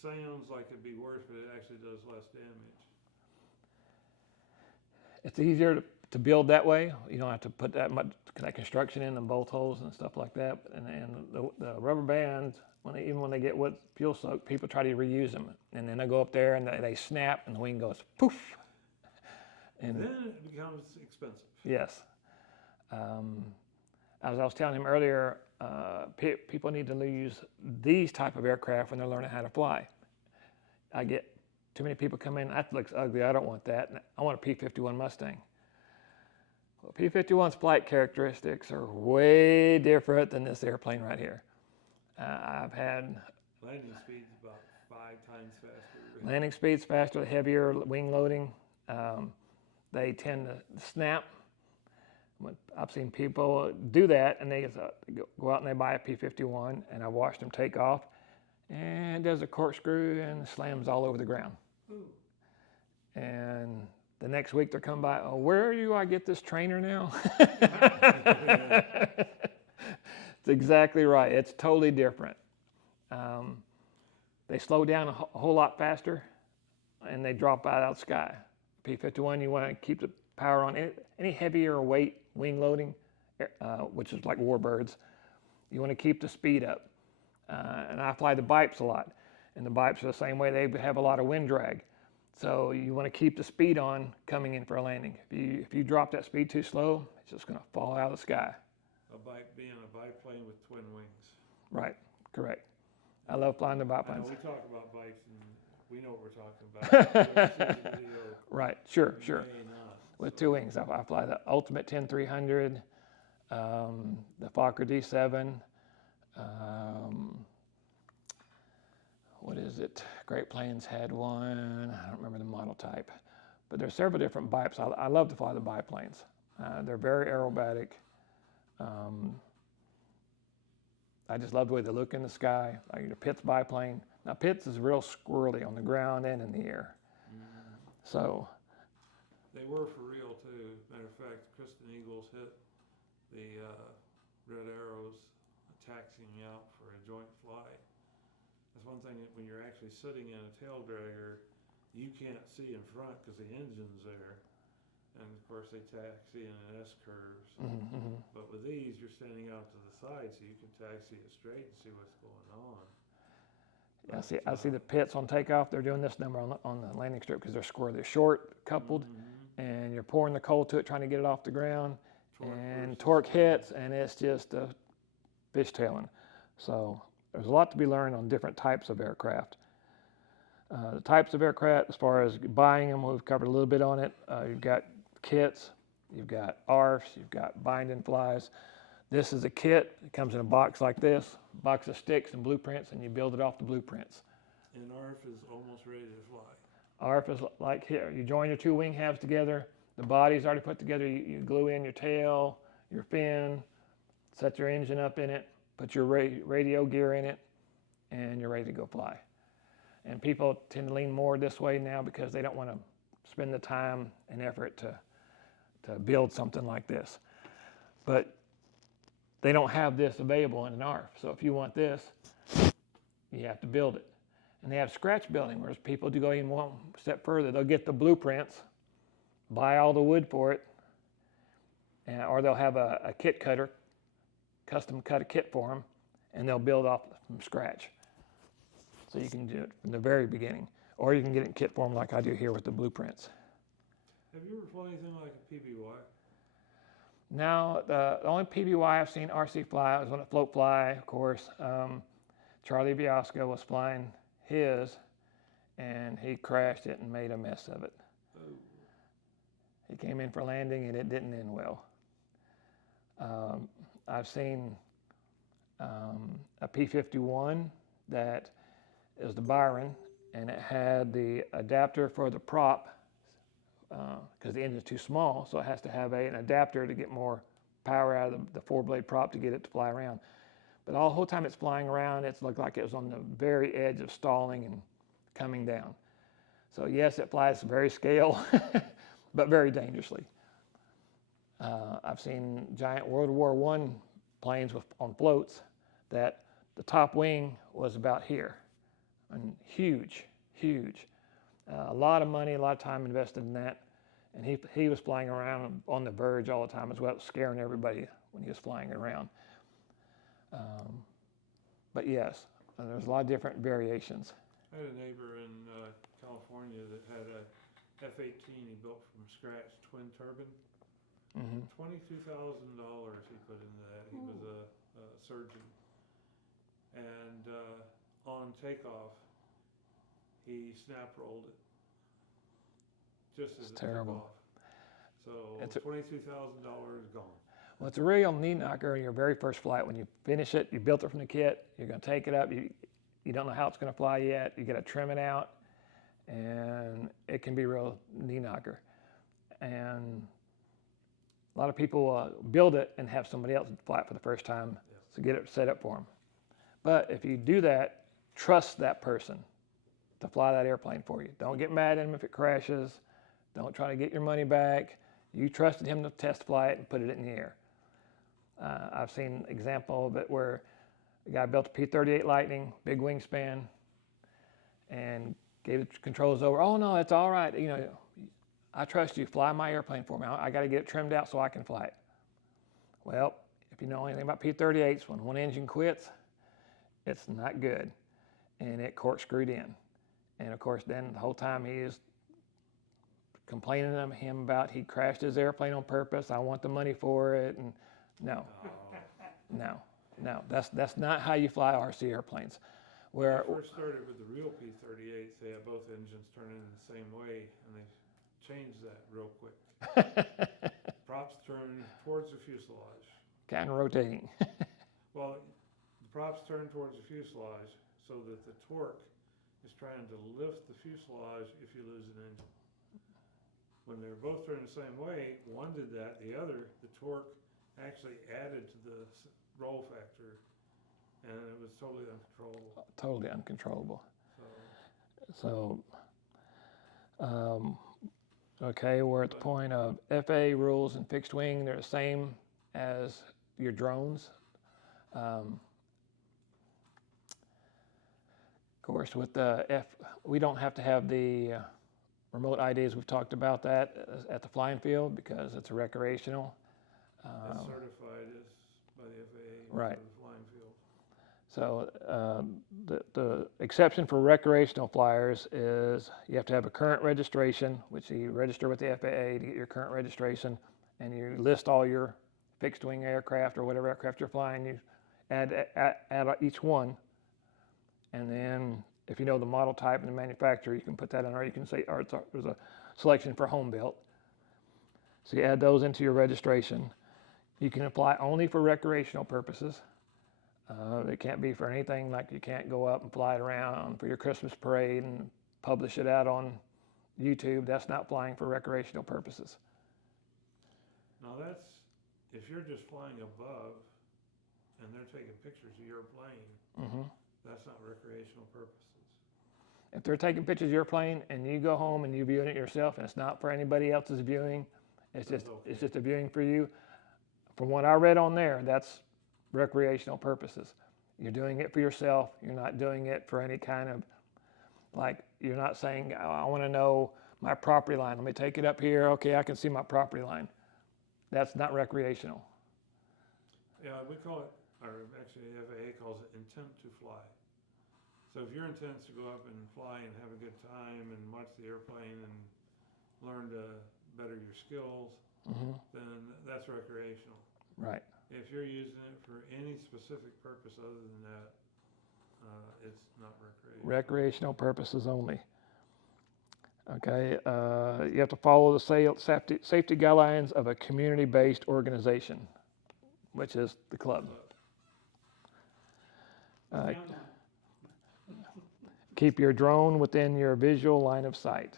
sounds like it'd be worse, but it actually does less damage. It's easier to build that way. You don't have to put that much construction in the bolt holes and stuff like that. And the rubber bands, even when they get wet, fuel soaked, people try to reuse them. And then they go up there and they snap, and the wing goes poof. And then it becomes expensive. Yes. As I was telling him earlier, people need to use these type of aircraft when they're learning how to fly. I get too many people come in, that looks ugly, I don't want that. I want a P-51 Mustang. Well, P-51's flight characteristics are way different than this airplane right here. I've had Landing speed's about 5 times faster. landing speeds faster, heavier wing loading. They tend to snap. I've seen people do that, and they go out and they buy a P-51, and I watched them take off, and does a corkscrew and slams all over the ground. Ooh. And the next week they're coming by, oh, where do I get this trainer now? It's exactly right. It's totally different. They slow down a whole lot faster, and they drop out of the sky. P-51, you want to keep the power on any heavier weight wing loading, which is like warbirds. You want to keep the speed up. And I fly the Bipes a lot, and the Bipes are the same way. They have a lot of wind drag. So you want to keep the speed on coming in for a landing. If you drop that speed too slow, it's just going to fall out of the sky. A bike being a biplane with twin wings. Right, correct. I love flying the I know biplanes. we talk about bikes, and we know what we're talking about. We've seen the video. Right, sure. Way not. With 2 wings. I fly the Ultimate 10300, the Fokker D7, what is it? Great Plains had one. I don't remember the model type. But there's several different bipes. I love to fly the biplanes. They're very aerobatic. I just love the way they look in the sky. Like the Pitts biplane. Now Pitts is real squirrely on the ground and in the air. So They were for real too. Matter of fact, Kristen Eagles hit the Red Arrows taxiing out for a joint flight. That's one thing that when you're actually sitting in a tail dragger, you can't see in front because the engine's there. And of course they taxi in an S-curve. So. But with these, you're standing out to the side so you can taxi it straight and see what's going on. I see the Pitts on takeoff. They're doing this number on the landing strip because they're square. They're short, coupled, and you're pouring the coal to it, trying to get it off the ground. And torque hits, and it's just a fishtailing. So there's a lot to be learned on different types of aircraft. The types of aircraft, as far as buying them, we've covered a little bit on it. You've got kits, you've got ARFs, you've got bind and flies. This is a kit. It comes in a box like this, box of sticks and blueprints, and you build it off the blueprints. And ARF is almost ready to fly. ARF is like here. You join your 2 wing halves together. The body's already put together. You glue in your tail, your fin, set your engine up in it, put your radio gear in it, and you're ready to go fly. And people tend to lean more this way now because they don't want to spend the time and effort to to build something like this. But they don't have this available in an ARF. So if you want this, you have to build it. And they have scratch building, whereas people do go even one step further. They'll get the blueprints, buy all the wood for it, or they'll have a kit cutter, custom cut a kit for them, and they'll build off from scratch. So you can do it from the very beginning. Or you can get it in kit form like I do here with the blueprints. Have you ever flown anything like a PBY? Now, the only PBY I've seen RC fly was on a float fly, of course. Charlie Biasco was flying his, and he crashed it and made a mess of it. Oh. He came in for landing, and it didn't end well. I've seen a P-51 that is the Byron, and it had the adapter for the prop, because the engine's too small, so it has to have an adapter to get more power out of the four-blade prop to get it to fly around. But all the whole time it's flying around, it's looked like it was on the very edge of stalling and coming down. So yes, it flies very scale, but very dangerously. I've seen giant World War I planes on floats that the top wing was about here, and huge, huge. A lot of money, a lot of time invested in that, and he was flying around on the verge all the time as well, scaring everybody when he was flying around. But yes, there's a lot of different variations. I had a neighbor in California that had a F-18 he built from scratch, twin turbine. Mm-hmm. $22,000 he put into that. He was a surgeon. And on takeoff, he snap rolled it. Just as It's it terrible. took off. So $22,000 gone. Well, it's a real knee knocker on your very first flight. When you finish it, you built it from the kit, you're going to take it up, you don't know how it's going to fly yet, you got to trim it out, and it can be a real knee knocker. And a lot of people build it and have somebody else fly it for the first time to get it set up for them. But if you do that, trust that person to fly that airplane for you. Don't get mad at him if it crashes. Don't try to get your money back. You trusted him to test fly it and put it in the air. I've seen an example of it where the guy built a P-38 Lightning, big wingspan, and gave the controls over. Oh no, it's all right. You know, I trust you. Fly my airplane for me. I got to get it trimmed out so I can fly it. Well, if you know anything about P-38s, when one engine quits, it's not good, and it corkscrewed in. And of course, then the whole time he is complaining to him about he crashed his airplane on purpose. I want the money for it, and no, that's not how you fly RC airplanes. When I first started with the real P-38s, they had both engines turning in the same way, and they changed that real quick. Props turn towards the fuselage. Kind of rotating. Well, the props turn towards the fuselage so that the torque is trying to lift the fuselage if you lose an engine. When they're both turning the same way, one did that, the other, the torque actually added to the roll factor, and it was totally uncontrollable. Totally uncontrollable. So, Okay, we're at the point of FAA rules and fixed wing. They're the same as your drones. Of course, with the we don't have to have the remote IDs. We've talked about that at the flying field because it's a recreational. it's certified as by the FAA Right. for the flying field. So the exception for recreational flyers is you have to have a current registration, which you register with the FAA to get your current registration, and you list all your fixed wing aircraft or whatever aircraft you're flying. You add each one, and then if you know the model type and the manufacturer, you can put that in, or you can say, or there's a selection for home built. So you add those into your registration. You can apply only for recreational purposes. It can't be for anything like you can't go up and fly it around for your Christmas parade and publish it out on YouTube. That's not flying for recreational purposes. Now that's, if you're just flying above and they're taking pictures of your plane, that's not recreational purposes. If they're taking pictures of your plane and you go home and you're viewing it yourself and it's not for anybody else's viewing, It's That's it's just a viewing for you. From what I read on there, that's recreational purposes. You're doing it for yourself. You're not doing it for any kind of, like, you're not saying, oh, I want to know my property line. Let me take it up here. Okay, I can see my property line. That's not recreational. Yeah, we call it, or actually FAA calls it intent to fly. So if your intent is to go up and fly and have a good time and watch the airplane and learn to better your skills, then that's recreational. Right. If you're using it for any specific purpose other than that, it's not recreational. Recreational purposes only. Okay, you have to follow the safety guidelines of a community-based organization, which is the club. Down Keep your drone within your visual line of sight.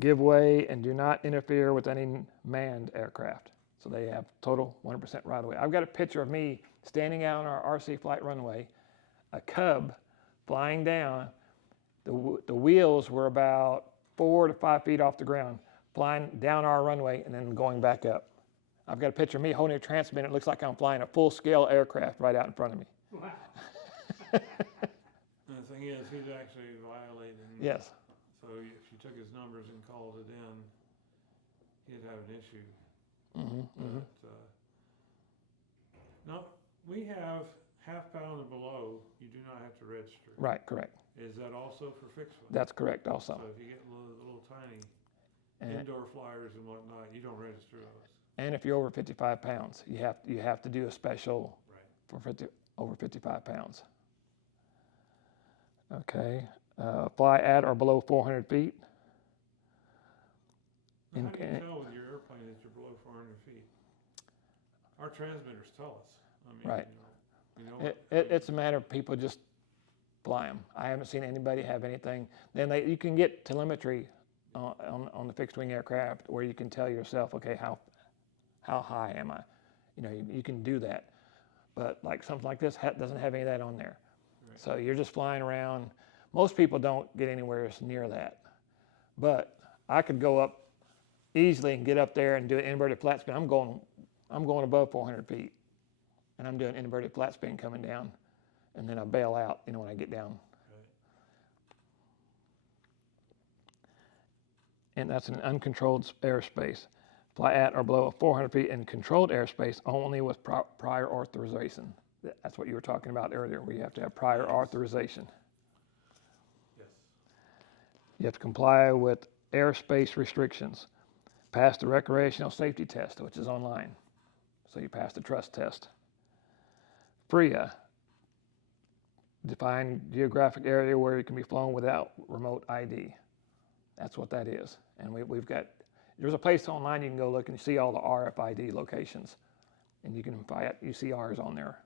Give way and do not interfere with any manned aircraft. So they have total 100% right of way. I've got a picture of me standing out on our RC flight runway, a Cub flying down. The wheels were about 4 to 5 feet off the ground, flying down our runway and then going back up. I've got a picture of me holding a transmitter. It looks like I'm flying a full-scale aircraft right out in front of me. Wow. And the thing is, he's actually violating. Yes. So if you took his numbers and called it in, he'd have an issue. But, no, we have half pound and below, you do not have to register. Right, correct. Is that also for fixed wing? That's correct also. So if you get little tiny And, indoor flyers and whatnot, you don't register those. and if you're over 55 pounds, you have to do a special Right. for over 55 pounds. Okay. Fly at or below 400 feet. Now, how In- do you tell with your airplane that you're below 400 feet? Our transmitters tell us. I mean, Right. You know It's a matter of people just fly them. I haven't seen anybody have anything. Then you can get telemetry on the fixed wing aircraft where you can tell yourself, okay, how high am I? You know, you can do that. But like something like this doesn't have any of that on there. Right. So you're just flying around. Most people don't get anywhere near that. But I could go up easily and get up there and do an inverted flat spin. I'm going above 400 feet. And I'm doing inverted flat spin coming down. And then I bail out, when I get down. Right. And that's an uncontrolled airspace. Fly at or below 400 feet in controlled airspace only with prior authorization. That's what you were talking about earlier, where you have to have prior authorization. Yes. You have to comply with airspace restrictions. Pass the recreational safety test, which is online. So you pass the trust test. FRIA, define geographic area where you can be flown without remote ID. That's what that is. And we've got, there's a place online you can go look and see all the RFID locations. And you can you see ours on there.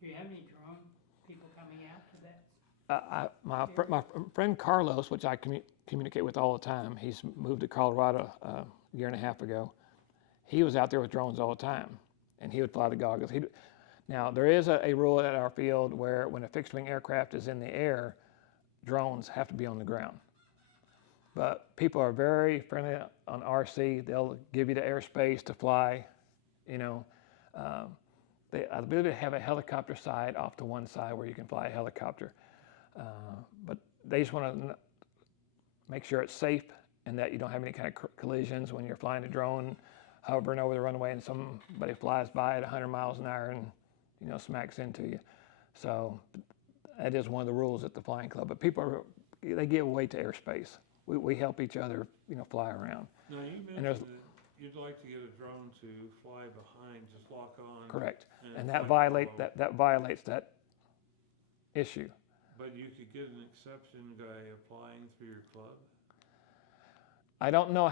Do you have any drone people coming out to that? My friend Carlos, which I communicate with all the time, he's moved to Colorado a year and a half ago. He was out there with drones all the time, and he would fly the goggles. Now, there is a rule at our field where when a fixed-wing aircraft is in the air, drones have to be on the ground. But people are very friendly on RC. They'll give you the airspace to fly, I believe they have a helicopter side off to one side where you can fly a helicopter. But they just want to make sure it's safe and that you don't have any kind of collisions when you're flying a drone, hovering over the runway, and somebody flies by at 100 miles an hour and smacks into you. So that is one of the rules at the flying club. But people they give way to airspace. We help each other, fly around. Now, you mentioned that you'd like to get a drone to fly behind, just lock on. Correct. And fly that below. violates that issue. But you could get an exception by applying through your club? I don't know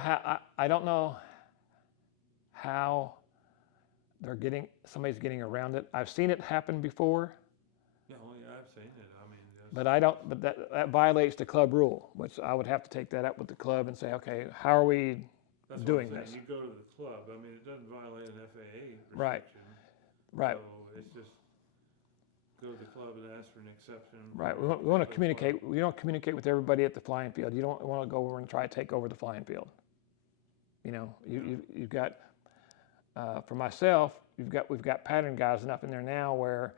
how somebody's getting around it. I've seen it happen before, Yeah, I've seen it. I mean, but that violates the club rule, which I would have to take that up with the club and say, okay, how are we that's doing what I'm this? saying. You go to the club. I mean, it doesn't violate an FAA restriction. Right. Right. So it's just go to the club and ask for an exception. Right, for we want to the communicate, club. we don't communicate with everybody at the flying field. You don't want to go over and try to take over the flying field. You know, you've got, for myself, we've got pattern guys enough in there now where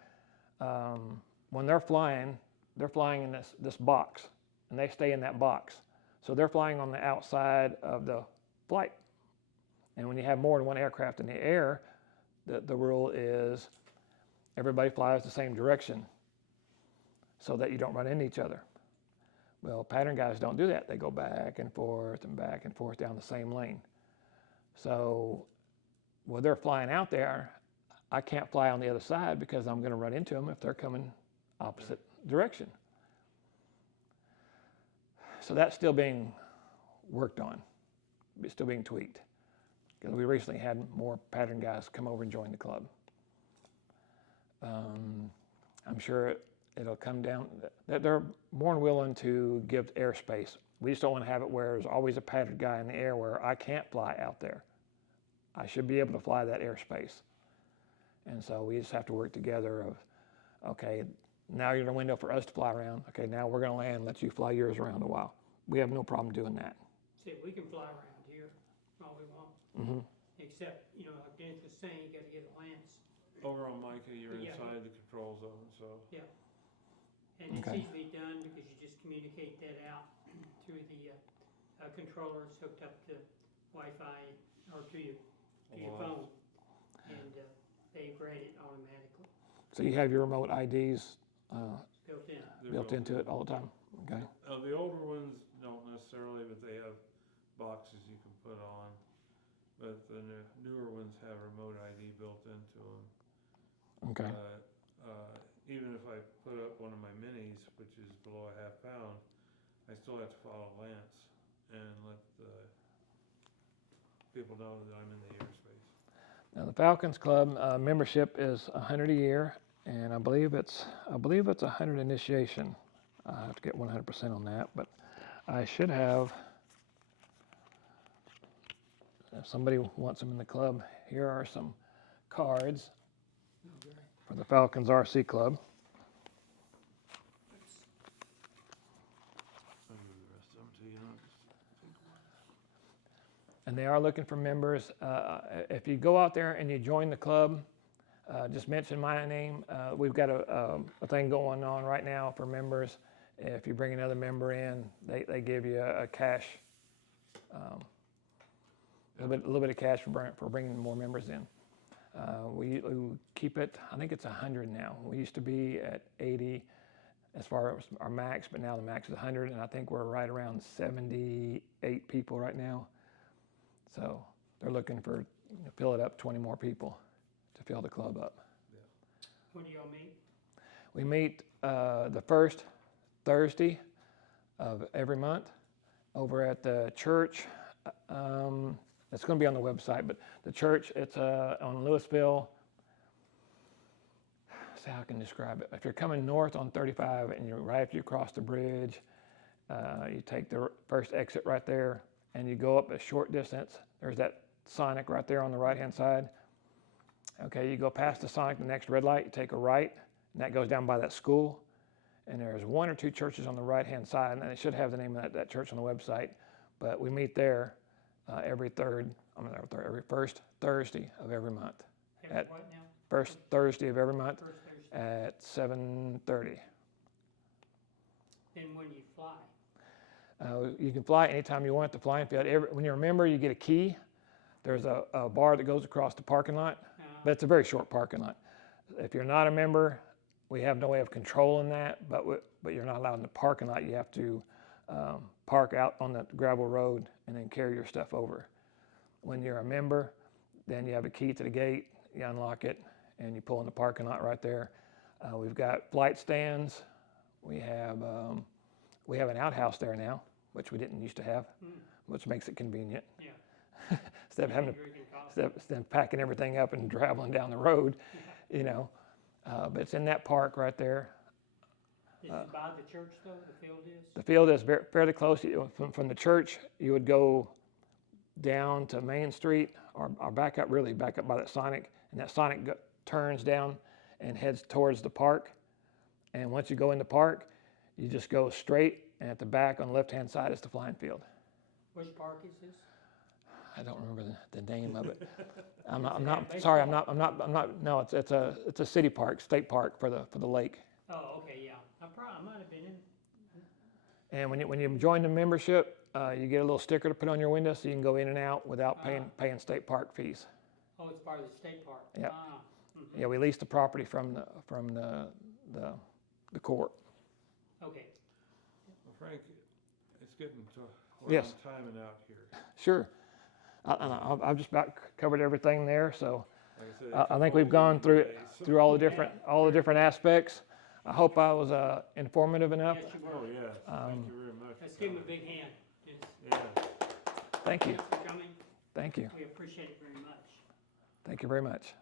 when they're flying in this box, and they stay in that box. So they're flying on the outside of the flight. And when you have more than one aircraft in the air, the rule is everybody flies the same direction so that you don't run into each other. Well, pattern guys don't do that. They go back and forth down the same lane. So when they're flying out there, I can't fly on the other side because I'm going to run into them if they're coming opposite direction. So that's still being worked on. It's still being tweaked. Because we recently had more pattern guys come over and join the club. I'm sure it'll come down, that they're more than willing to give airspace. We just don't want to have it where there's always a pattern guy in the air where I can't fly out there. I should be able to fly that airspace. And so we just have to work together of, okay, now you're in a window for us to fly around. Okay, now we're going to land and let you fly yours around a while. We have no problem doing that. See, we can fly around here all we want, Mm-hmm. except, you know, like Dennis was saying, you gotta get a lance. Over on Micah, you're Yeah. inside the control zone, so. And it's Okay. easily done because you just communicate that out through the controllers hooked up to Wi-Fi or to your phone. And they grant it automatically, So you have your remote IDs built in. they're built into it all the time. Okay. The older ones don't necessarily, but they have boxes you can put on. But the newer ones have remote ID built into them. Okay. Even if I put up one of my minis, which is below a half pound, I still have to follow Lance and let the people know that I'm in the airspace. Now the Falcons Club membership is $100 a year, and I believe it's $100 initiation. I have to get 100% on that, but I should have. If somebody wants them in the club, here are some cards for the Falcons RC Club. I'll give the rest of them to you. And they are looking for members. If you go out there and you join the club, just mention my name. We've got a thing going on right now for members. If you bring another member in, they give you a cash, a little bit of cash for bringing more members in. We keep it, I think it's 100 now. We used to be at 80 as far as our max, but now the max is 100, and I think we're right around 78 people right now. So they're looking for, fill it up 20 more people to fill the club up. When do y'all meet? We meet the first Thursday of every month over at the church. It's going to be on the website, but the church, it's on Louisville. See how I can describe it. If you're coming north on 35 and you're right after you cross the bridge, you take the first exit right there and you go up a short distance. There's that Sonic right there on the right-hand side. Okay, you go past the Sonic, the next red light, you take a right, and that goes down by that school. And there's one or two churches on the right-hand side, and it should have the name of that church on the website. But we meet there every first Thursday of every month. Every At- what now? First Thursday of every month First Thursday. at 7:30. Then when do you fly? You can fly anytime you want at the flying field. When you're a member, you get a key. There's a bar that goes across the parking lot, but it's a very short parking lot. If you're not a member, we have no way of controlling that, but you're not allowed in the parking lot. You have to park out on the gravel road and then carry your stuff over. When you're a member, then you have a key to the gate, you unlock it, and you pull in the parking lot right there. We've got flight stands. We have an outhouse there now, which we didn't used to have, which makes it convenient. Yeah. Instead of having to, Drinking coffee. instead of packing everything up and traveling down the road, but it's in that park right there. Is it by the church though, the field is? The field is fairly close. From the church, you would go down to Main Street or back up by that Sonic, and that Sonic turns down and heads towards the park. And once you go in the park, you just go straight, and at the back on the left-hand side is the flying field. Which park is this? I don't remember the name of it. I'm Does it not, have sorry, baseball? no, it's a city park, state park for the lake. Oh, okay, yeah. I might have been in. And when you join the membership, you get a little sticker to put on your window so you can go in and out without paying state park fees. Oh, it's part of the state park. Yep. Ah, Yeah, we lease the property from the court. okay. Well, Frank, it's getting to Yes. around timing out here. Sure. I've just about covered everything there, so Like I said, it's I a think we've whole gone meeting through today, so- through all the different aspects. I hope I was informative enough. Yes, you were. Oh, yes, thank you very much. Let's give him a big hand. Dennis. Yeah. Thank you. Thanks for coming. Thank you. We appreciate it very much. Thank you very much.